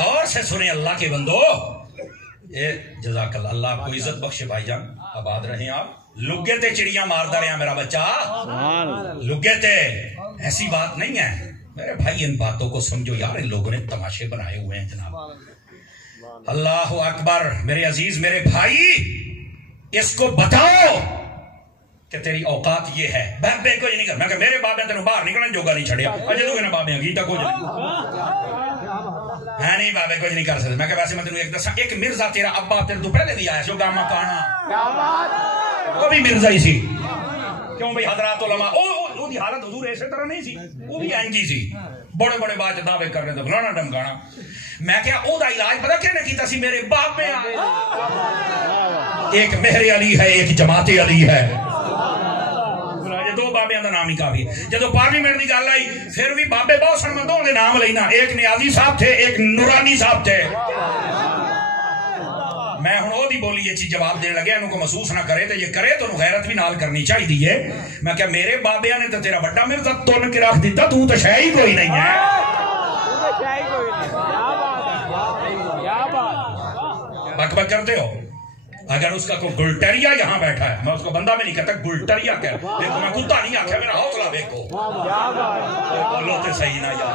غور سے سنیں اللہ کے بندو، جزاک اللہ، اللہ آپ کو عزت بخشے بھائی جان، آباد رہیں آپ۔ لگے تے چڑیاں ماردا رہا میرا بچہ، لگے تے، ایسی بات نہیں ہے میرے بھائی، ان باتوں کو سمجھو یار، ان لوگوں نے تماشے بنائے ہوئے ہیں جناب۔ اللہ اکبر میرے عزیز میرے بھائی، اس کو بتاؤ کہ تیری اوقات یہ ہے۔ بابے کو نہیں کر، میں کہ میرے بابے تینوں باہر نکلنے جوگا نہیں چھڑیا، اجے تو کہنا بابے گیتا کو جائے ہے نہیں، بابے کچھ نہیں کر سکتے۔ میں کہ ویسے میں تینوں ایک دسا، ایک مرزا تیرا ابا تیرے تو پہلے بھی آیا جو گاما کانا، وہ بھی مرزا ہی سی، کیوں بھئی حضرات علماء، وہ دی حالت حضور ایسے طرح نہیں سی، وہ بھی اینجی سی، بڑے بڑے بات دعوے کر رہے تھے فلانا ڈمکانا۔ میں کیا او دا علاج پتا کہنے کیتا سی، میرے باپ میں ایک مہر علی ہے، ایک جماعت علی ہے، دو بابیاں دا نام ہی کافی ہے۔ جدو پارلیمنٹ دی گل آئی پھر بھی بابے بہت سن، میں دو دے نام لینا، ایک نیازی صاحب تھے، ایک نورانی صاحب تھے۔ میں ہن او دی بولی یہ چیز جواب دین لگے، انہوں کو محسوس نہ کرے تو یہ کرے تو غیرت بھی نال کرنی چاہیے۔ میں کہا میرے بابیاں نے تو تیرا بڑا مرزا تن کے رکھ دیتا، تو شے ہی کوئی نہیں ہے۔ بک بک کرتے ہو، اگر اس کا کوئی گلٹریا یہاں بیٹھا ہے، میں اس کو بندہ میں نہیں کہتا، گلٹریا کہہ دیکھو، میں کتا نہیں آکھا، میرا حوصلہ دیکھو، بولو تے صحیح نہ یار،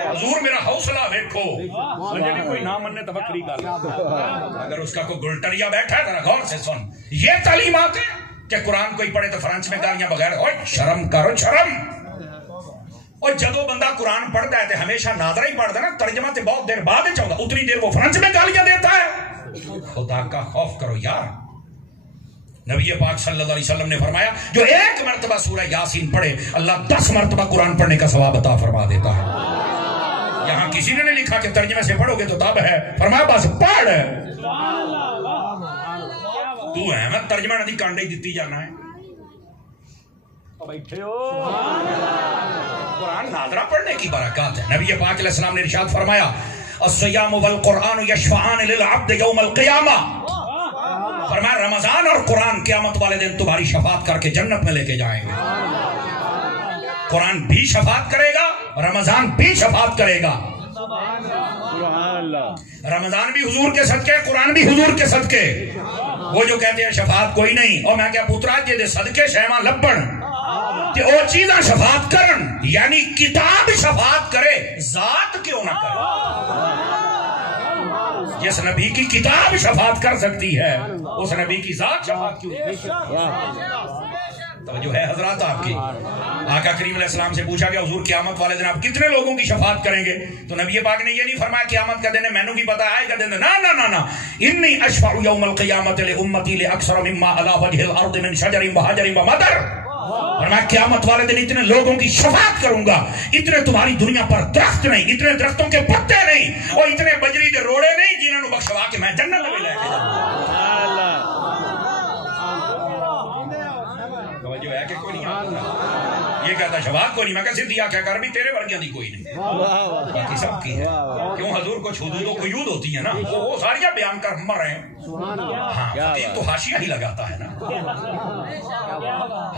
حضور میرا حوصلہ دیکھو، مجھے بھی کوئی نام مننے تبکری کر، اگر اس کا کوئی گلٹریا بیٹھا ہے ذرا غور سے سن، یہ تعلیمات ہے کہ قرآن کوئی پڑھے تو فرانس میں گالیاں بغیر، اوہ شرم کرو شرم۔ اور جدو بندہ قرآن پڑھتا ہے تو ہمیشہ ناظرہ ہی پڑھتا ہے نا، ترجمہ تے بہت دیر بعد چاہتا، اتنی دیر وہ فرانس میں گالیاں دیتا ہے۔ خدا کا خوف کرو یار، نبی پاک صلی اللہ علیہ وسلم نے فرمایا جو ایک مرتبہ سورہ یاسین پڑھے اللہ 10 مرتبہ قرآن پڑھنے کا ثواب عطا فرما دیتا ہے۔ یہاں کسی نے نہیں لکھا کہ ترجمے سے پڑھو گے تو تب ہے، فرمایا بس پڑھ، تو ہے میں ترجمہ نہیں کانڈے ہی دیتی جانا ہے، بیٹھے ہو قرآن ناظرہ پڑھنے کی برکات ہے۔ نبی پاک علیہ السلام نے ارشاد فرمایا الصیام والقرآن یشفعان للعبد یوم القیامہ، فرمایا رمضان اور قرآن قیامت والے دن تمہاری شفاعت کر کے جنت میں لے کے جائیں گے۔ قرآن بھی شفاعت کرے گا، رمضان بھی شفاعت کرے گا، رمضان بھی حضور کے صدقے، قرآن بھی حضور کے صدقے۔ وہ جو کہتے ہیں شفاعت کوئی نہیں، اور میں کیا پترا جے دے صدقے شیما لبن کہ او چیزاں شفاعت کرن، یعنی کتاب شفاعت کرے، ذات کیوں نہ کرے؟ جس نبی کی کتاب شفاعت کر سکتی ہے اس نبی کی ذات شفاعت کیوں نہیں؟ توجہ ہے حضرات آپ کی؟ آقا کریم علیہ السلام سے پوچھا کہ حضور قیامت والے دن آپ کتنے لوگوں کی شفاعت کریں گے؟ تو نبی پاک نے یہ نہیں فرمایا قیامت کا دن ہے مینوں کی پتہ آئے گا دن ہے، نا انی اشفع یوم القیامت لامتی لاکثر مما علی وجہ الارض من شجر وحجر ومطر، اور میں قیامت والے دن اتنے لوگوں کی شفاعت کروں گا، اتنے تمہاری دنیا پر درخت نہیں، اتنے درختوں کے پتے نہیں، اور اتنے بجری کے روڑے نہیں جنہوں نے بخشوا کے میں جنت میں لے کے جاؤں۔ جو ہے کہ کوئی نہیں آتا، یہ کہتا شفاعت کوئی نہیں، میں کہا صدیہ کیا کر بھی تیرے ورگیاں دی کوئی نہیں، باقی سب کی ہے، کیوں حضور کو حدود و قیود ہوتی ہے نا، وہ ساریاں بیان کر مر رہے ہیں، ہاں فقیر تو حاشیہ ہی لگاتا ہے نا۔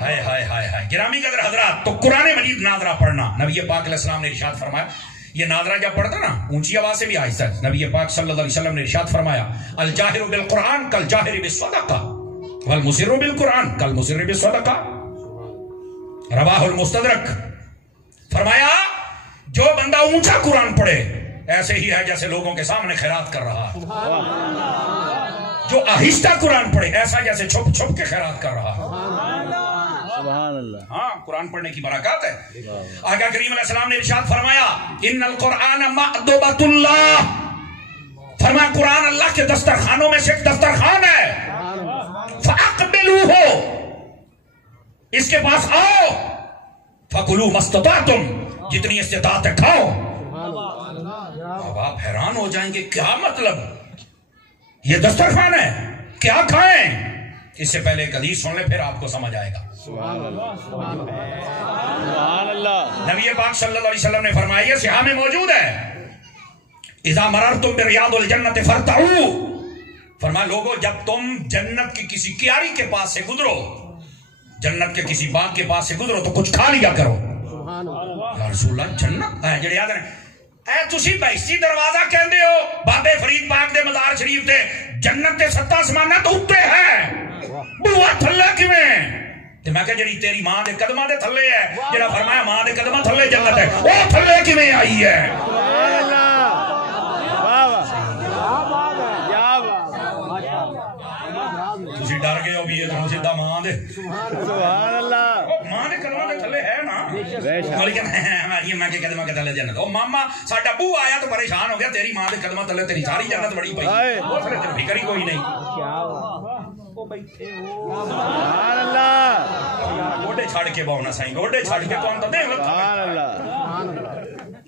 ہائے ہائے ہائے ہائے گرامی قدر حضرات، تو قرآن مجید ناظرہ پڑھنا، نبی پاک علیہ السلام نے ارشاد فرمایا، یہ ناظرہ جب پڑھتا نا اونچی آواز سے بھی آہستہ، نبی پاک صلی اللہ علیہ وسلم نے ارشاد فرمایا الجاہر بالقرآن کالجاہر بالصدقہ والمسر بالقرآن کالمسر بالصدقہ، رواہ المستدرک، فرمایا جو بندہ اونچا قرآن پڑھے ایسے ہی ہے جیسے لوگوں کے سامنے خیرات کر رہا ہے، جو آہستہ قرآن پڑھے ایسا جیسے چھپ چھپ کے خیرات کر رہا ہے۔ سبحان اللہ، ہاں قرآن پڑھنے کی برکات ہے۔ آقا کریم علیہ السلام نے ارشاد فرمایا ان القرآن مأدبۃ اللہ، فرمایا قرآن اللہ کے دسترخوانوں میں سے ایک دسترخوان ہے، فاقبلوہ، اس کے پاس آؤ، فکلوا ما استطعتم، جتنی استطاعت ہے کھاؤ۔ اب آپ حیران ہو جائیں گے کیا مطلب، یہ دسترخوان ہے کیا کھائیں؟ اس سے پہلے ایک حدیث سن لے پھر آپ کو سمجھ آئے گا۔ سبحان اللہ، نبی پاک صلی اللہ علیہ وسلم نے فرمایا یہ صحیح میں موجود ہے، اذا مررتم بریاض الجنت فارتعوا، فرمایا لوگوں جب تم جنت کی کسی کیاری کے پاس سے گزرو، جنت کے کسی باغ کے پاس سے گزرو تو کچھ کھا لیا کرو۔ یا رسول اللہ جنت جڑے یاد ہیں اے تسی بہشتی دروازہ کہندے ہو بابے فرید پاک دے مزار شریف تے جنت تے 7 آسماناں تو اوتے ہے بوا تھلے کیویں تے میں کہ جڑی تیری ماں دے قدماں دے تھلے ہے جڑا فرمایا ماں دے قدماں تھلے جنت ہے او تھلے کیویں آئی ہے تسی ڈر گئے ہو بھی یہ تو سیدھا ماں دے سبحان اللہ ماں دے قدماں دے تھلے ہے نا لیکن ہماری ماں کے قدماں کے تھلے جنت او ماما ساڈا بو آیا تو پریشان ہو گیا تیری ماں دے قدماں تھلے تیری ساری جنت بڑی پئی وہ پھر تے فکر ہی کوئی نہیں او بیٹھے ہو سبحان اللہ گوڈے چھڑ کے باؤنا سائیں گوڈے چھڑ کے کون تو دے سبحان اللہ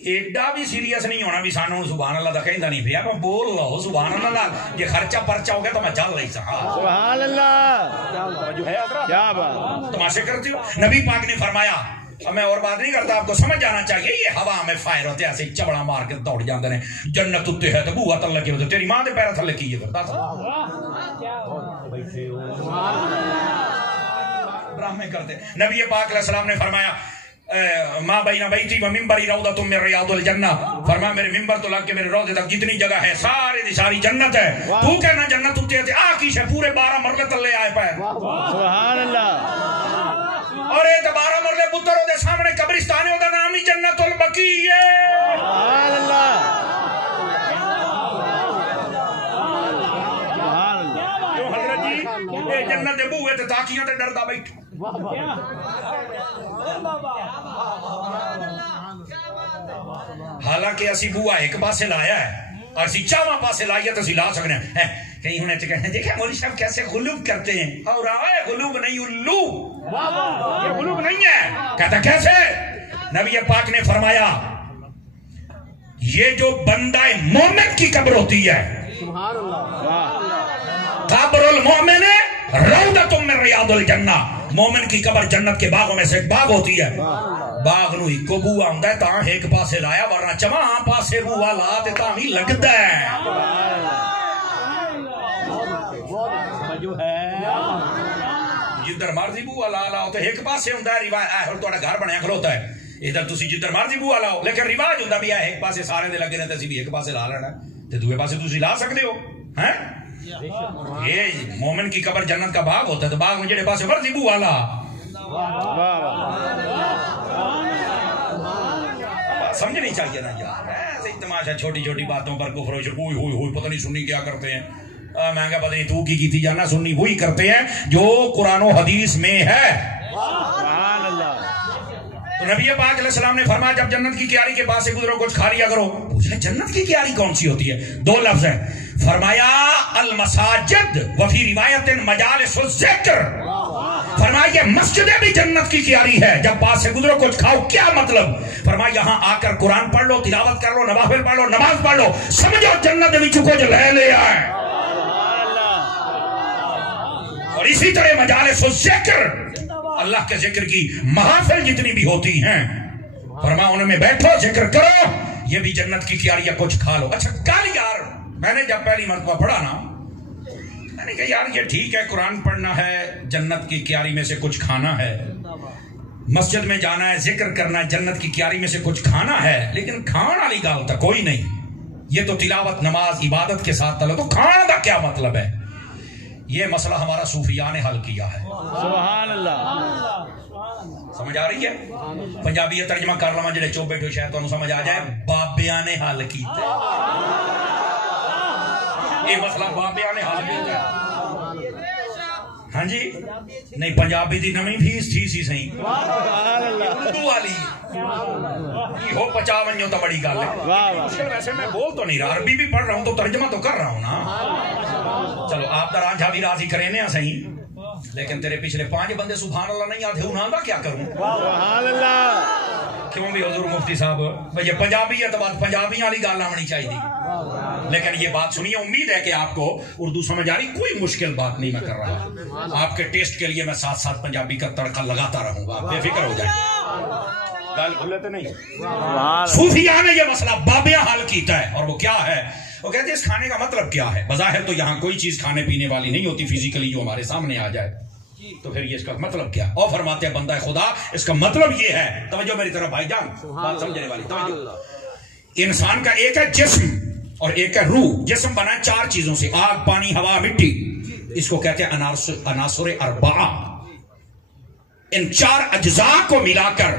ایڈا بھی سیریس نہیں ہونا بھی سانوں سبحان اللہ دا کہندا نہیں پیا بول لو سبحان اللہ یہ خرچہ پرچہ ہو گیا تو میں چل رہی سا سبحان اللہ جو ہے حضرات کیا بات تماشے کرتے ہو نبی پاک نے فرمایا اب میں اور بات نہیں کرتا آپ کو سمجھ جانا چاہیے یہ ہوا میں فائر ہوتے ایسے چبڑا مار کے دوڑ جاندے نے جنت اتے ہے تو بوا تلے کی تیری ماں دے پیر تھلے کی کرتا تھا ڈرامے کرتے نبی پاک علیہ السلام نے فرمایا ماں بین بیتی و منبری روضۃ من ریاض الجنہ فرمایا میرے منبر تو لگ کے میرے روضے تک جتنی جگہ ہے سارے دی ساری جنت ہے تو کہنا جنت اتے ہے آ کی ہے پورے 12 مرلے تلے آئے پیر سبحان اللہ اور یہ 12 مرلے پتروں دے سامنے قبرستان ہے دا نام ہی جنت البقیع ہے سبحان اللہ سبحان اللہ کیوں حضرت جی اے جنت دے بوئے تے تاکیاں تے ڈردا بیٹھ حالانکہ اسی بوا ایک پاسے لایا ہے اور اسی چاواں پاسے لائیے تو اسی لا سکنے ہیں کہیں ہونے چکے ہیں دیکھیں مولوی صاحب کیسے غلوب کرتے ہیں اور آئے غلوب نہیں الو یہ غلوب نہیں ہے کہتا کیسے نبی پاک نے فرمایا یہ جو بندہ مومن کی قبر ہوتی ہے قبر المومن روضۃ من ریاض الجنہ مومن کی قبر جنت کے باغوں میں سے ایک باغ ہوتی ہے باغ نو ایک بوا ہوندا ہے تاں ایک پاسے لایا ورنہ چواں پاسے بوا لا تے تاں ہی لگدا ہے جو ہے جدھر مرضی بوا لا لاؤ تے ایک پاسے ہوندا ہے روایت ہے تہاڈا گھر بنیا کھلوتا ہے ادھر تسی جدھر مرضی بوا لاؤ لیکن رواج ہوندا بھی ہے ایک پاسے سارے دے لگے نے تے اسی بھی ایک پاسے لا لینا تے دوسرے پاسے تسی لا سکدے ہو ہیں یہ مومن کی قبر جنت کا باغ ہوتا ہے تو باغ میں جڑے پاسے مرضی بوا لا سمجھنی چاہیے نا یار ایسے تماشا چھوٹی چھوٹی باتوں پر کفر و شرک ہوئی پتہ نہیں سنی کیا کرتے ہیں مہنگا پتہ نہیں تو کی جانا سننی وہی کرتے ہیں جو قرآن و حدیث میں ہے سبحان اللہ تو نبی پاک علیہ السلام نے فرمایا جب جنت کی کیاری کے پاس سے گزرو کچھ کھا لیا کرو پوچھا جنت کی کیاری کون سی ہوتی ہے 2 لفظ ہیں فرمایا المساجد وفی روایت مجالس الذکر فرمایا یہ مسجدیں بھی جنت کی کیاری ہے جب پاس سے گزرو کچھ کھاؤ کیا مطلب فرمایا یہاں آ کر قرآن پڑھ لو تلاوت کر لو نوافل پڑھ لو نماز پڑھ لو سمجھو جنت بھی چکو جو لے آئے اور اسی طرح مجالس الذکر اللہ کے ذکر کی محافل جتنی بھی ہوتی ہیں فرمایا ان میں بیٹھو ذکر کرو یہ بھی جنت کی کیاری ہے کچھ کھا لو اچھا کل یار میں نے جب پہلی مرتبہ پڑھا نا میں نے کہا یار یہ ٹھیک ہے قرآن پڑھنا ہے جنت کی کیاری میں سے کچھ کھانا ہے مسجد میں جانا ہے ذکر کرنا ہے جنت کی کیاری میں سے کچھ کھانا ہے لیکن کھانا والی گل تو کوئی نہیں یہ تو تلاوت نماز عبادت کے ساتھ تعلق تو کھانا کا کیا مطلب ہے یہ مسئلہ ہمارا صوفیاء نے حل کیا ہے سبحان اللہ سمجھ آ رہی ہے پنجابی ترجمہ کر لواں جڑے چوب بیٹھے شاید تانوں سمجھ آ جائے بابیاں نے حل کیتا یہ مسئلہ بابیاں نے حل کیتا ہاں جی نہیں پنجابی دی نویں فیس تھی سی صحیح اردو والی یہ ہو 55 تو بڑی گل ہے ویسے میں بول تو نہیں رہا عربی بھی پڑھ رہا ہوں تو ترجمہ تو کر رہا ہوں نا چلو آپ دا رانجھا بھی راضی کرے نا صحیح لیکن تیرے پچھلے 5 بندے سبحان اللہ نہیں آتے انہاں دا کیا کروں سبحان اللہ کیوں بھی حضور مفتی صاحب یہ پنجابی ہے تو بات پنجابی والی گل آنی چاہیے لیکن یہ بات سنیے امید ہے کہ آپ کو اردو سمجھ آ رہی کوئی مشکل بات نہیں میں کر رہا آپ کے ٹیسٹ کے لیے میں ساتھ ساتھ پنجابی کا تڑکا لگاتا رہوں گا بے فکر ہو جائے گل کھلے تو نہیں صوفیاء نے یہ مسئلہ بابیاں حل کیتا ہے اور وہ کیا ہے وہ کہتے ہیں اس کھانے کا مطلب کیا ہے بظاہر تو یہاں کوئی چیز کھانے پینے والی نہیں ہوتی فزیکلی جو ہمارے سامنے آ جائے تو پھر یہ اس کا مطلب کیا اور فرماتے ہیں بندہ خدا اس کا مطلب یہ ہے توجہ میری طرف بھائی جان بات سمجھنے والی توجہ انسان کا ایک ہے جسم اور ایک ہے روح. جسم بنا ہے 4 چیزوں سے, آگ, پانی, ہوا, مٹی. اس کو کہتے ہیں عناصر اربعہ. ان 4 اجزاء کو ملا کر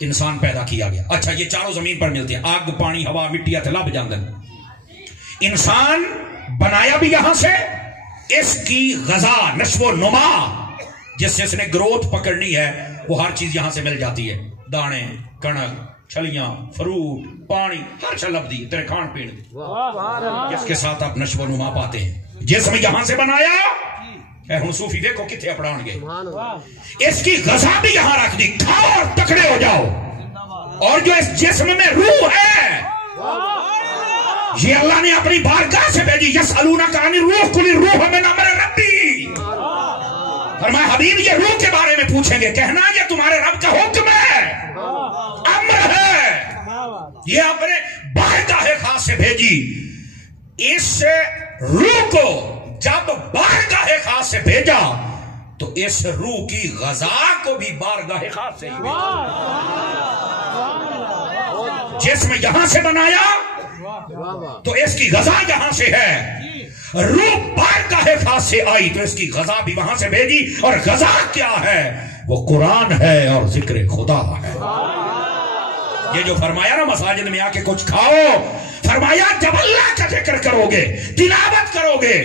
انسان پیدا کیا گیا. اچھا, یہ چاروں زمین پر ملتے ہیں, آگ, پانی, ہوا, مٹی, لب جاندن. انسان بنایا بھی یہاں سے. اس کی غذا, نشو و نما, جس سے اس نے گروتھ پکڑنی ہے, وہ ہر چیز یہاں سے مل جاتی ہے. دانے, کنک, چھلیاں, فروٹ, پانی, ہر شلب دی تیرے کھان پین دی, جس کے ساتھ آپ نشو و نما پاتے ہیں. جسم یہاں سے بنایا. اے ہن صوفی دیکھو کتنے اپڑان گے. اس کی غذا بھی یہاں رکھ دی, کھاؤ اور تکڑے ہو جاؤ. اور جو اس جسم میں روح ہے, یہ اللہ نے اپنی بارگاہ سے بھیجی. یسألونک عن الروح قل الروح من امر ربی. فرمایا حبیب یہ روح کے بارے میں پوچھیں گے, کہنا یہ تمہارے رب کا حکم ہے, امر ہے. یہ اپنے بارگاہ خاص سے بھیجی. اس روح کو جب بارگاہ خاص سے بھیجا تو اس روح کی غذا کو بھی بارگاہ خاص سے ہی بھیجا. جسم یہاں سے بنایا تو اس کی غذا یہاں سے ہے. روح بارگاہ خاص سے آئی تو اس کی غذا بھی وہاں سے بھیجی. اور غذا کیا ہے؟ وہ قرآن ہے اور ذکر خدا ہے. یہ جو فرمایا نا مساجد میں آ کے کچھ کھاؤ, فرمایا جب اللہ کا ذکر کرو گے, تلاوت کرو گے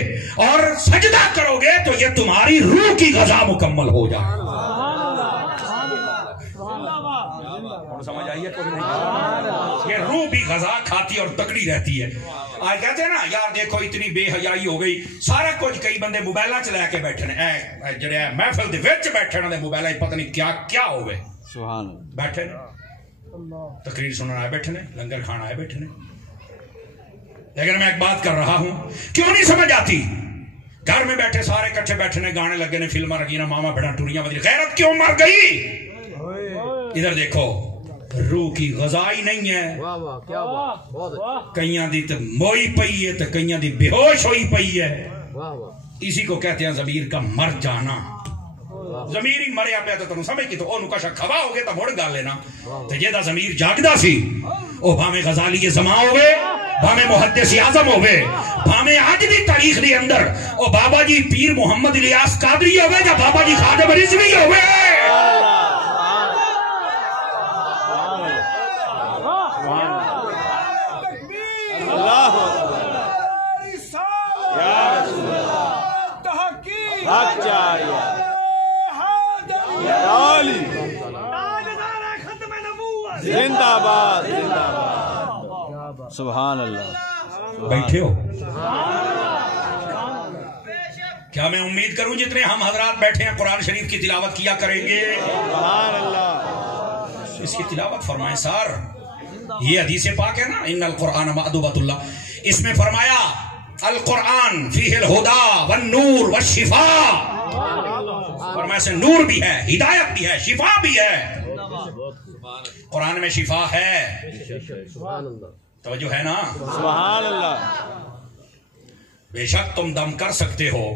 اور سجدہ کرو گے تو یہ تمہاری روح کی غذا مکمل ہو جائے. سمجھ آئیے کوئی نہیں؟ یہ روح بھی غذا کھاتی اور تکڑی رہتی ہے. آج کہتے ہیں نا یار دیکھو اتنی بے حیائی ہو گئی, سارا کچھ کئی بندے موبائل چ لے کے بیٹھے نے, جڑے محفل دے وچ بیٹھے نے موبائل پتہ نہیں کیا کیا ہوئے. سبحان اللہ. بیٹھے نے تقریر سننے آئے بیٹھے نے, لنگر کھانا آئے بیٹھے نے. لیکن میں ایک بات کر رہا ہوں, کیوں نہیں سمجھ آتی؟ گھر میں بیٹھے سارے کٹھے بیٹھے نے, گانے لگے نے, فلمیں لگی نا, ماما بڑا ٹوریاں بدلی, غیرت کیوں مر گئی؟ ادھر دیکھو روح کی غذا ہی نہیں ہے. کئیاں دی تو موئی پئی ہے تو کئیاں دی بے ہوش ہوئی پئی ہے. اسی کو کہتے ہیں ضمیر کا مر جانا. ضمیر ہی مریا پیا تو تم سمجھ کی تو اونوں کشا کھوا ہو گے تو مڑ گل لینا. تے جیدا ضمیر جاگدا سی او بھاویں غزالی زماں ہوے, بھاویں محدث اعظم ہوے, بھاویں اج دی تاریخ دے اندر او بابا جی پیر محمد الیاس قادری ہوے یا بابا جی خواجہ رضوی ہوے. زندہ باد, زندہ باد, سبحان اللہ. بیٹھے ہو کیا میں امید کروں جتنے ہم حضرات بیٹھے ہیں قرآن شریف کی تلاوت کیا کریں گے؟ سبحان اللہ. اس کی تلاوت فرمائیں سار. یہ حدیث پاک ہے نا, ان القرآن مأدبۃ اللہ. اس میں فرمایا القرآن فیہ الہدی والنور والشفاء. فرمایا سے نور بھی ہے, ہدایت بھی ہے, شفا بھی ہے. قرآن میں شفا ہے. توجہ ہے نا؟ سبحان اللہ. بے شک تم دم کر سکتے ہو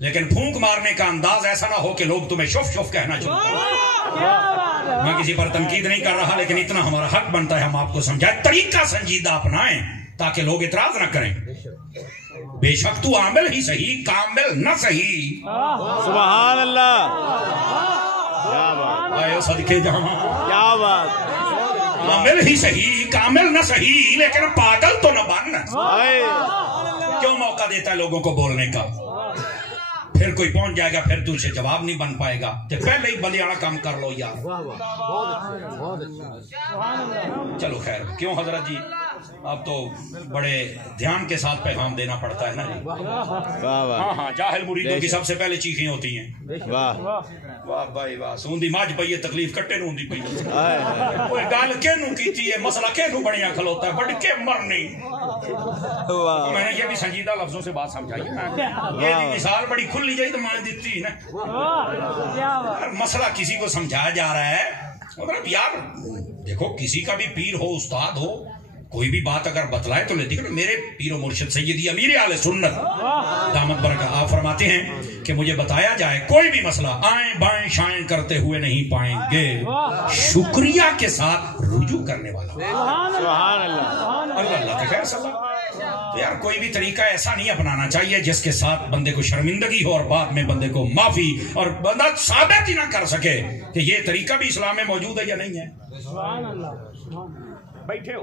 لیکن پھونک مارنے کا انداز ایسا نہ ہو کہ لوگ تمہیں شف شف کہنا چاہتے ہیں. میں کسی پر تنقید نہیں کر رہا لیکن اتنا ہمارا حق بنتا ہے ہم آپ کو سمجھائیں, طریقہ سنجیدہ اپنائیں تاکہ لوگ اعتراض نہ کریں. بے شک تو عامل ہی صحیح, کامل نہ صحیح. سبحان اللہ. کیا بات, آئے صدقے جہاں, کیا بات. عامل ہی صحیح, کامل نہ صحیح, لیکن پاگل تو نہ بن. کیوں موقع دیتا ہے لوگوں کو بولنے کا؟ پھر کوئی پہنچ جائے گا, پھر تجھے جواب نہیں بن پائے گا. تو پہلے ہی بلیاڑا کام کر لو یار. چلو خیر, کیوں حضرت جی اب تو بڑے دھیان کے ساتھ پیغام دینا پڑتا ہے نا جی. ہاں ہاں, جاہل مریدوں کی سب سے پہلے چیخیں ہوتی ہیں. واہ واہ بھائی واہ. سوندی ماج پئی ہے تکلیف کٹے نوں دی پئی. کوئی گل کینوں کیتی ہے, مسئلہ کینوں بنیا کھلوتا ہے, بڑھ کے مرنی. میں نے یہ بھی سنجیدہ لفظوں سے بات سمجھائی. یہ مثال بڑی کھلی جائی تو میں دیتی نا. مسئلہ کسی کو سمجھایا جا رہا ہے, مطلب یار دیکھو کسی کا بھی پیر ہو, استاد ہو, کوئی بھی بات اگر بتلائے تو لیتی کہ میرے پیر و مرشد سیدی امیر اہل سنت دامت برکات آپ فرماتے ہیں کہ مجھے بتایا جائے کوئی بھی مسئلہ آئیں بائیں شائیں کرتے ہوئے نہیں پائیں گے، شکریہ کے ساتھ رجوع کرنے والا سبحان اللہ اللہ اللہ کے خیر صلی اللہ۔ تو یار کوئی بھی طریقہ ایسا نہیں اپنانا چاہیے جس کے ساتھ بندے کو شرمندگی ہو اور بعد میں بندے کو معافی، اور بندہ ثابت ہی نہ کر سکے کہ یہ طریقہ بھی اسلام میں موجود ہے یا نہیں ہے۔ بیٹھے ہو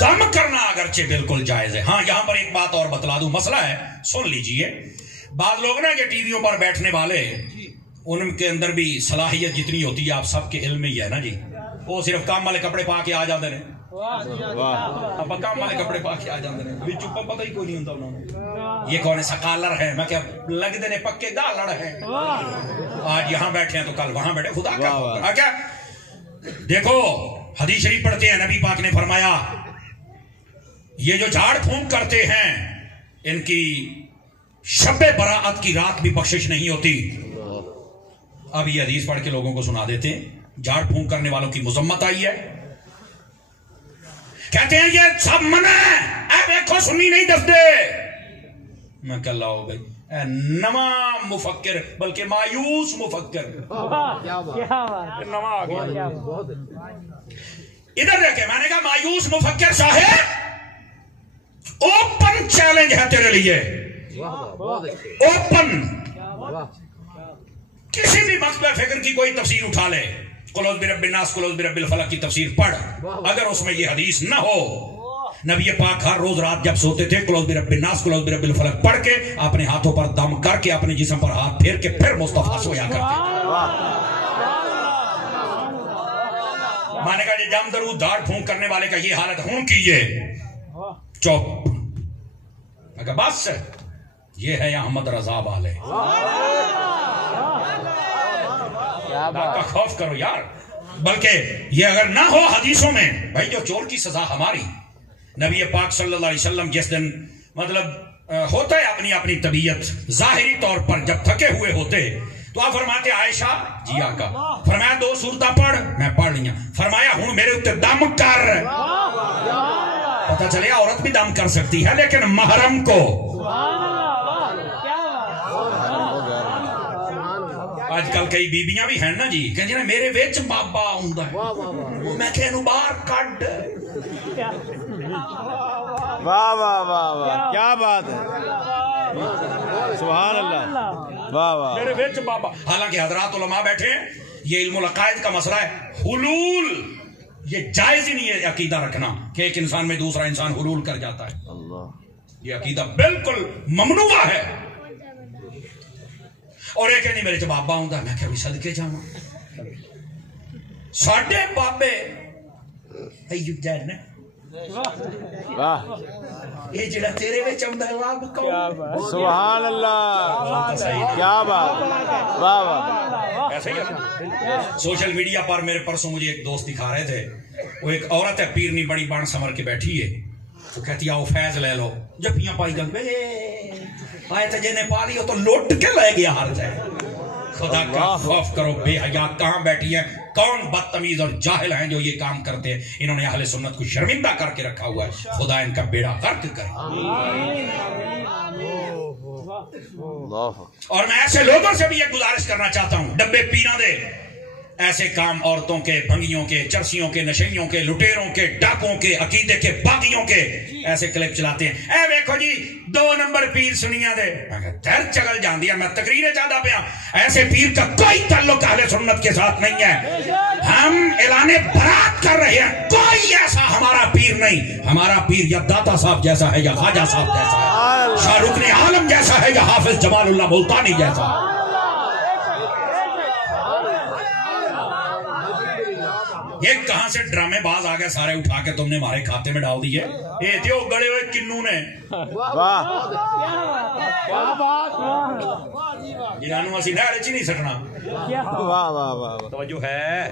دم کرنا اگرچہ بالکل جائز ہے۔ ہاں یہاں پر ایک بات اور بتلا دوں، مسئلہ ہے سن لیجئے، بعض لوگ نا یہ ٹی ویوں پر بیٹھنے والے ان کے اندر بھی صلاحیت جتنی ہوتی ہے آپ سب کے علم میں ہی ہے نا جی، وہ صرف کام والے کپڑے پا کے آ جاتے ہیں، اب کام والے کپڑے پا کے آ جاتے ہیں، چپا پتہ ہی کوئی نہیں ہوتا انہوں نے یہ کون سکالر ہے، میں کیا لگتے ہیں پکے گالڑ ہیں، آج یہاں بیٹھے ہیں تو کل وہاں بیٹھے، خدا کا کیا۔ دیکھو حدیث شریف پڑھتے ہیں، نبی پاک نے فرمایا یہ جو جھاڑ پھونک کرتے ہیں ان کی شب براءت کی رات بھی بخشش نہیں ہوتی۔ اب یہ حدیث پڑھ کے لوگوں کو سنا دیتے ہیں، جھاڑ پھونک کرنے والوں کی مذمت آئی ہے، کہتے ہیں یہ سب منع ہے، اے دیکھو سنی نہیں دستے، میں کہہ لاؤ بھائی اے نواں مفکر بلکہ مایوس مفکر، نواں آگیا ادھر دیکھیں، میں نے کہا مایوس مفکر صاحب اوپن چیلنج ہے تیرے لیے، اوپن کسی بھی مقصد فکر کی کوئی تفسیر اٹھا لے، قلوز برب الناس قلوز برب الفلق کی تفسیر پڑھ، اگر اس میں یہ حدیث نہ ہو، نبی پاک ہر روز رات جب سوتے تھے قلوز برب الناس قلوز برب الفلق پڑھ کے اپنے ہاتھوں پر دم کر کے اپنے جسم پر ہاتھ پھیر کے پھر مصطفیٰ سویا کرتے۔ میں نے کہا یہ جم درود دھاڑ پھونک کرنے والے کا یہ حالت ہوں کیجئے، چوپ، میں کہا بس یہ ہے احمد رضا والے، اللہ کا خوف کرو یار، بلکہ یہ اگر نہ ہو حدیثوں میں، بھائی جو چور کی سزا ہماری، نبی پاک صلی اللہ علیہ وسلم جس دن مطلب ہوتا ہے اپنی اپنی طبیعت ظاہری طور پر جب تھکے ہوئے ہوتے تو آپ فرماتے عائشہ جی آقا، فرمایا 2 سورتاں پڑھ، میں پڑھ لیا، فرمایا ہوں میرے اتنے دم کر، پتہ چلے عورت بھی دم کر سکتی ہے لیکن محرم کو۔ آج کل کئی بیبیاں بھی ہیں نا جی کہتے ہیں میرے ویچ بابا ہوندا ہے، میں کہ انہوں باہر کڈ، واہ واہ واہ واہ کیا بات ہے، سبحان اللہ، واہ واہ میرے ویچ بابا۔ حالانکہ حضرات علماء بیٹھے ہیں، یہ علم العقائد کا مسئلہ ہے، حلول یہ جائز ہی نہیں ہے عقیدہ رکھنا کہ ایک انسان میں دوسرا انسان حلول کر جاتا ہے، یہ عقیدہ بالکل ممنوع ہے۔ اور ایک نہیں میرے بابا ہوں میں کہ صدقے جاواں، ساڈے بابے ایوب جان نے یہ جڑا تیرے وچ آوندا ہے واہ بکاؤ، سبحان اللہ کیا بات، واہ واہ۔ ایسا ہی ہے سوشل میڈیا پر میرے پرسوں مجھے ایک دوست دکھا رہے تھے، وہ ایک عورت ہے پیرنی بڑی بان سمر کے بیٹھی ہے، وہ کہتی آؤ فیض لے لو، جپیاں پائی گل بے آئے تھے جنہیں پا لی ہو تو لوٹ کے لے گیا ہر جائے۔ خدا کا خوف کرو، بے حیا کہاں بیٹھی ہے، کون بدتمیز اور جاہل ہیں جو یہ کام کرتے ہیں، انہوں نے اہل سنت کو شرمندہ کر کے رکھا ہوا ہے، خدا ان کا بیڑا غرق کرے۔ اور میں ایسے لوگوں سے بھی یہ گزارش کرنا چاہتا ہوں، ڈبے پینا دے ایسے کام عورتوں کے، بھنگیوں کے، چرسیوں کے، نشیوں کے، لٹیروں کے، ڈاکوں کے، عقیدے کے باغیوں کے ایسے کلپ چلاتے ہیں، اے دیکھو جی 2 نمبر پیر سنیاں دے، در چگل جان دیا، میں تقریر چاہتا پیا، ایسے پیر کا کوئی تعلق اہل سنت کے ساتھ نہیں ہے، ہم اعلان برات کر رہے ہیں، کوئی ایسا ہمارا پیر نہیں، ہمارا پیر یا داتا صاحب جیسا ہے، یا خواجہ صاحب جیسا ہے، شاہ رکن عالم جیسا ہے، یا حافظ جمال اللہ ملتانی جیسا ہے۔ یہ کہاں سے ڈرامے باز آ گئے سارے اٹھا کے تم نے ہمارے کھاتے میں ڈال دیے، اے تھے گڑے ہوئے کنو نے جنہوں اسی نہر چی نہیں سکنا، توجہ ہے۔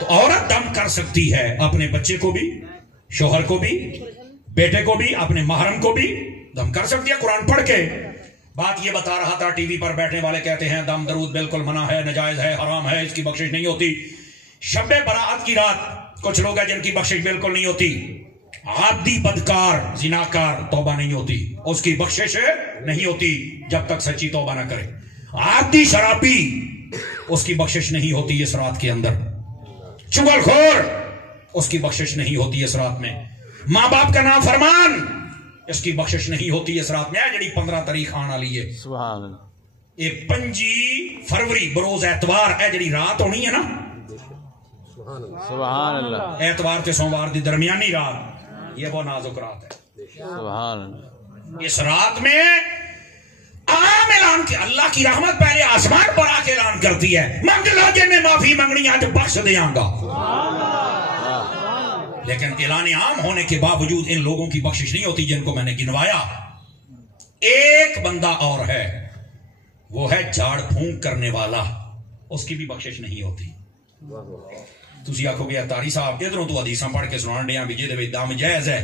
تو عورت دم کر سکتی ہے اپنے بچے کو بھی، شوہر کو بھی، بیٹے کو بھی، اپنے محرم کو بھی دم کر سکتی ہے قرآن پڑھ کے۔ بات یہ بتا رہا تھا، ٹی وی پر بیٹھنے والے کہتے ہیں دم درود بالکل منع ہے، نجائز ہے، حرام ہے، اس کی بخشش نہیں ہوتی۔ شب براءت کی رات کچھ لوگ ہیں جن کی بخشش بالکل نہیں ہوتی. عادی بدکار زناکار توبہ نہیں ہوتی, اس کی بخشش نہیں ہوتی جب تک سچی توبہ نہ کرے. عادی شرابی, اس کی بخشش نہیں ہوتی اس رات کے اندر. چغل خور, اس کی بخشش نہیں ہوتی اس رات میں. ماں باپ کا نام فرمان, اس کی بخشش نہیں ہوتی اس رات میں. جڑی 15 تاریخ آنا لیے, سبحان اللہ, ایک 25 فروری بروز اتوار ہے جڑی رات ہونی ہے نا, سبحان اللہ, اتوار تے سوموار دی درمیانی رات, یہ وہ نازک رات ہے. سبحان اللہ. اس رات میں عام اعلان کے اللہ کی رحمت پہلے آسمان پر آ کے اعلان کرتی ہے, منگ لو جن نے معافی منگنی آج بخش دیاں گا. لیکن اعلان عام ہونے کے باوجود ان لوگوں کی بخشش نہیں ہوتی جن کو میں نے گنوایا. ایک بندہ اور ہے, وہ ہے جھاڑ پھونک کرنے والا, اس کی بھی بخشش نہیں ہوتی. تسی آکھو گے تاری صاحب ادھروں تو حدیثاں پڑھ کے سنان ڈیاں بھی جے دم جائز ہے,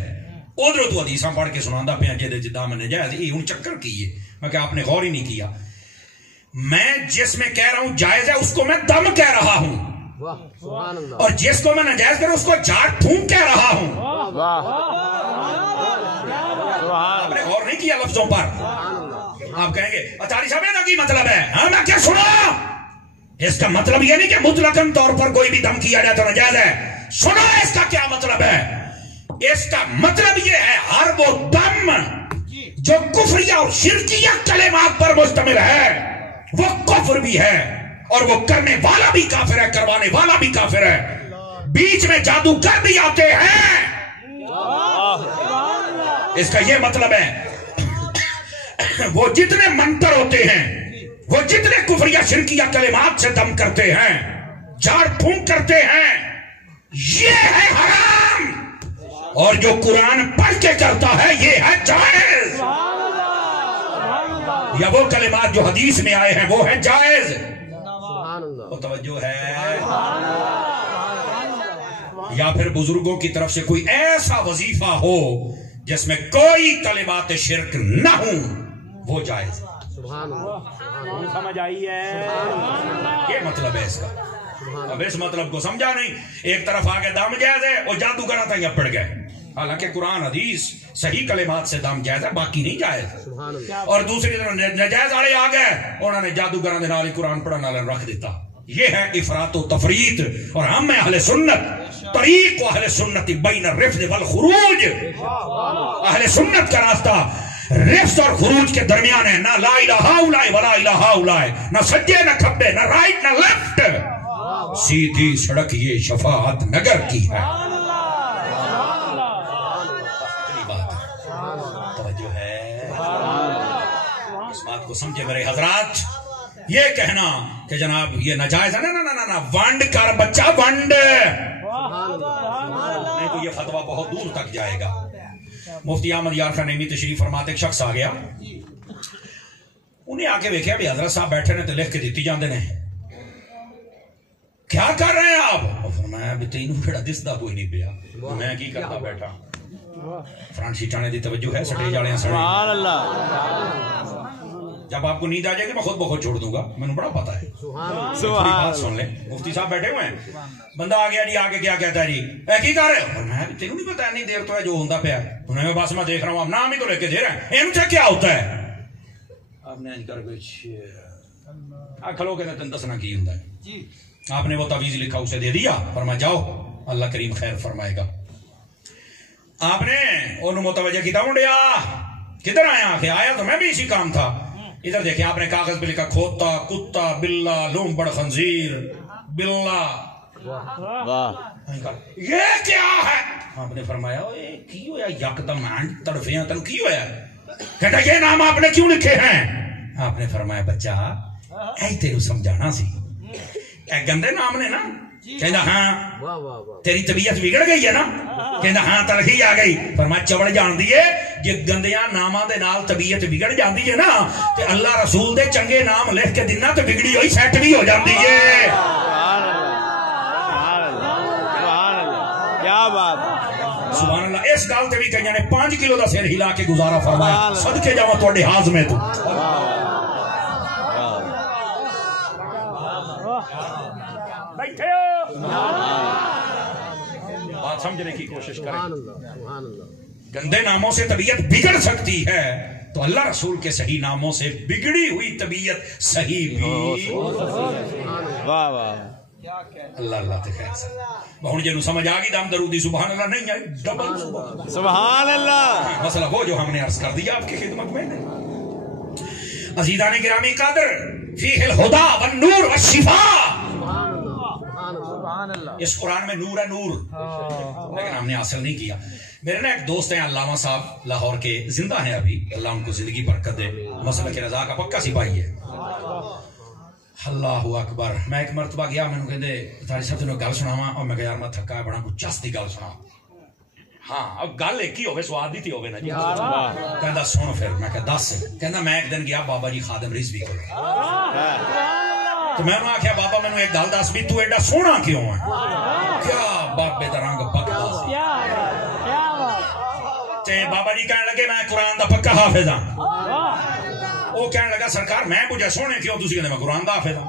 ادھروں تو حدیثاں پڑھ کے سناندا پیا جے دم نجائز. یہ ہن چکر کی ہے, میں کہ آپ نے غور ہی نہیں کیا. میں جس میں کہہ رہا ہوں جائز ہے اس کو میں دم کہہ رہا ہوں, اور جس کو میں ناجائز کروں اس کو جھاڑ پھونک کہہ رہا ہوں. آپ نے غور نہیں کیا لفظوں پر. آپ کہیں گے اچاری صاحب کا کی مطلب ہے؟ ہاں میں کیا سنا, اس کا مطلب یہ نہیں کہ مطلقاً طور پر کوئی بھی دم کیا جائے تو ناجائز ہے. سنو اس کا کیا مطلب ہے. اس کا مطلب یہ ہے ہر وہ دم جو کفریہ اور شرکیہ کلمات پر مشتمل ہے وہ کفر بھی ہے, اور وہ کرنے والا بھی کافر ہے, کروانے والا بھی کافر ہے. بیچ میں جادوگر بھی آتے ہیں. اس کا یہ مطلب ہے وہ جتنے منتر ہوتے ہیں, وہ جتنے کفریہ شرکیہ کلمات سے دم کرتے ہیں, جھاڑ پھونک کرتے ہیں, یہ ہے حرام. اور جو قرآن پڑھ کے کرتا ہے یہ ہے جائز. یا وہ کلمات جو حدیث میں آئے ہیں وہ ہے جائز. تو توجہ ہے. یا پھر بزرگوں کی طرف سے کوئی ایسا وظیفہ ہو جس میں کوئی کلمات شرک نہ ہوں, وہ جائز. سمجھ آئی ہے؟ یہ مطلب ہے اس کا. اب اس مطلب کو سمجھا نہیں. ایک طرف آگے دم جائز ہے اور جادوگر تک پڑ گئے, حالانکہ قرآن حدیث صحیح کلمات سے دم جائز ہے, باقی نہیں جائز. اور دوسری طرف نجائز والے آ گئے, انہوں نے جادوگروں کے نال قرآن پڑھنے والے رکھ دیتا. یہ ہے افراط و تفریط. اور ہم میں اہل سنت طریق و اہل سنت بین الرفض والخروج, اہل سنت کا راستہ رفض اور خروج کے درمیان ہے. نہ لا الہ الا ولا الہ الا, نہ سجے نہ کھبے, نہ رائٹ نہ لیفٹ, سیدھی سڑک یہ شفاعت نگر کی ہے. توجہ ہے, اس بات کو سمجھے میرے حضرات. یہ کہنا کہ جناب یہ ناجائز ہے, نا ونڈ کر بچہ ونڈ, نہیں تو یہ فتویٰ بہت دور تک جائے گا. مفتی احمد یار خان نعیمی تشریف فرماتے, ایک شخص آ گیا, انہیں آ کے دیکھا بھی حضرت صاحب بیٹھے نے تو لکھ کے دیتی جاندے نے, کیا کر رہے ہیں آپ؟ فرمایا بھی تینوں بڑا دستا کوئی نہیں پیا, میں کی کرتا بیٹھا. فرانٹ سیٹانے دی توجہ ہے, سٹے جانے ہیں سبحان اللہ. جب آپ کو نیند آ جائے گی میں خود بخود چھوڑ دوں گا, میں نے بڑا پتا ہے. بات سن لیں, مفتی صاحب بیٹھے ہوئے ہیں, بندہ آ گیا جی, آگے کیا کہتا ہے جی اے کی کر رہے ہو؟ میں تینوں نہیں پتا نہیں دیر تو ہے جو ہوتا پیا. انہوں نے بس میں دیکھ رہا ہوں, آپ نام ہی تو لے کے دے رہے ہیں, ان سے کیا ہوتا ہے؟ آپ نے کر کے کھلو کے تن دسنا کی ہوتا ہے. آپ نے وہ تعویذ لکھا اسے دے دیا, فرمایا جاؤ اللہ کریم خیر فرمائے گا. آپ نے انہوں متوجہ کیتا منڈیا کدھر آیا؟ کہ آیا تو میں بھی اسی کام تھا. ادھر دیکھیں, آپ نے کاغذ پہ لکھا کھوتا, کتا, بلا, لومبڑ, خنزیر, بلا. یہ کیا ہے؟ آپ نے فرمایا کی ہویا یکدم تڑفیاں تن کی ہویا؟ کہتا یہ نام آپ نے کیوں لکھے ہیں؟ آپ نے فرمایا بچہ اے تیرو سمجھانا سی, اے گندے نام نے نا. کہنا ہاں تیری طبیعت بگڑ گئی ہے نا؟ کہنا ہاں تلخی آ گئی. فرمایا چوڑ جان دیے جے گندیاں ناماں دے نال طبیعت بگڑ جاندی ہے نا تے اللہ رسول دے چنگے نام لکھ کے دینا تے بگڑی ہوئی سیٹ بھی ہو جاندی ہے. کیا بات, سبحان اللہ. اس گل تے بھی کئیاں نے 5 کلو دا سر ہلا کے گزارا فرمایا, صدقے جاواں تواڈے ہاضمے تو. بیٹھے ہو سمجھنے کی کوشش کریں. گندے ناموں سے طبیعت بگڑ سکتی ہے تو اللہ رسول کے صحیح ناموں سے بگڑی ہوئی طبیعت صحیح بھی. واہ واہ اللہ اللہ تے خیر سے ہن جنوں سمجھ آ گئی دم درودی سبحان اللہ نہیں آئی ڈبل سبحان اللہ. مسئلہ وہ جو ہم نے عرض کر دیا آپ کی خدمت میں. عزیزان گرامی قدر فیہ الہدی والنور والشفاء. اس قرآن میں نور ہے نور، لیکن ہم نے حاصل نہیں کیا. میرے نا ایک دوست ہیں علامہ صاحب لاہور کے، زندہ ہیں ابھی، اللہ ان کو زندگی برکت دے، مسلک رضا کا پکا سپاہی ہے. اللہ اکبر. میں ایک مرتبہ گیا، میں نے کہتے تاری صاحب تینوں گل سناواں، اور میں کہا یار میں تھکا ہے بڑا کچھ چس دی گل سنا. ہاں اب گل ایک ہی ہوگی، سواد دی تھی ہوگی نا جی. کہندا سن پھر. میں کہا دس. کہندا میں ایک دن گیا بابا جی خادم رضوی کو، تو میں نے آخیا بابا مینوں ایک گل دس بھی تو ایڈا سونا کیوں ہے؟ کیا بابے دا رنگ بکدا تے بابا جی کہنے لگے میں قرآن دا پکا حافظ ہاں. وہ کہنے لگا سرکار میں پوچھا سونے کیوں؟ تسی کہندے میں قرآن دا حافظ ہاں.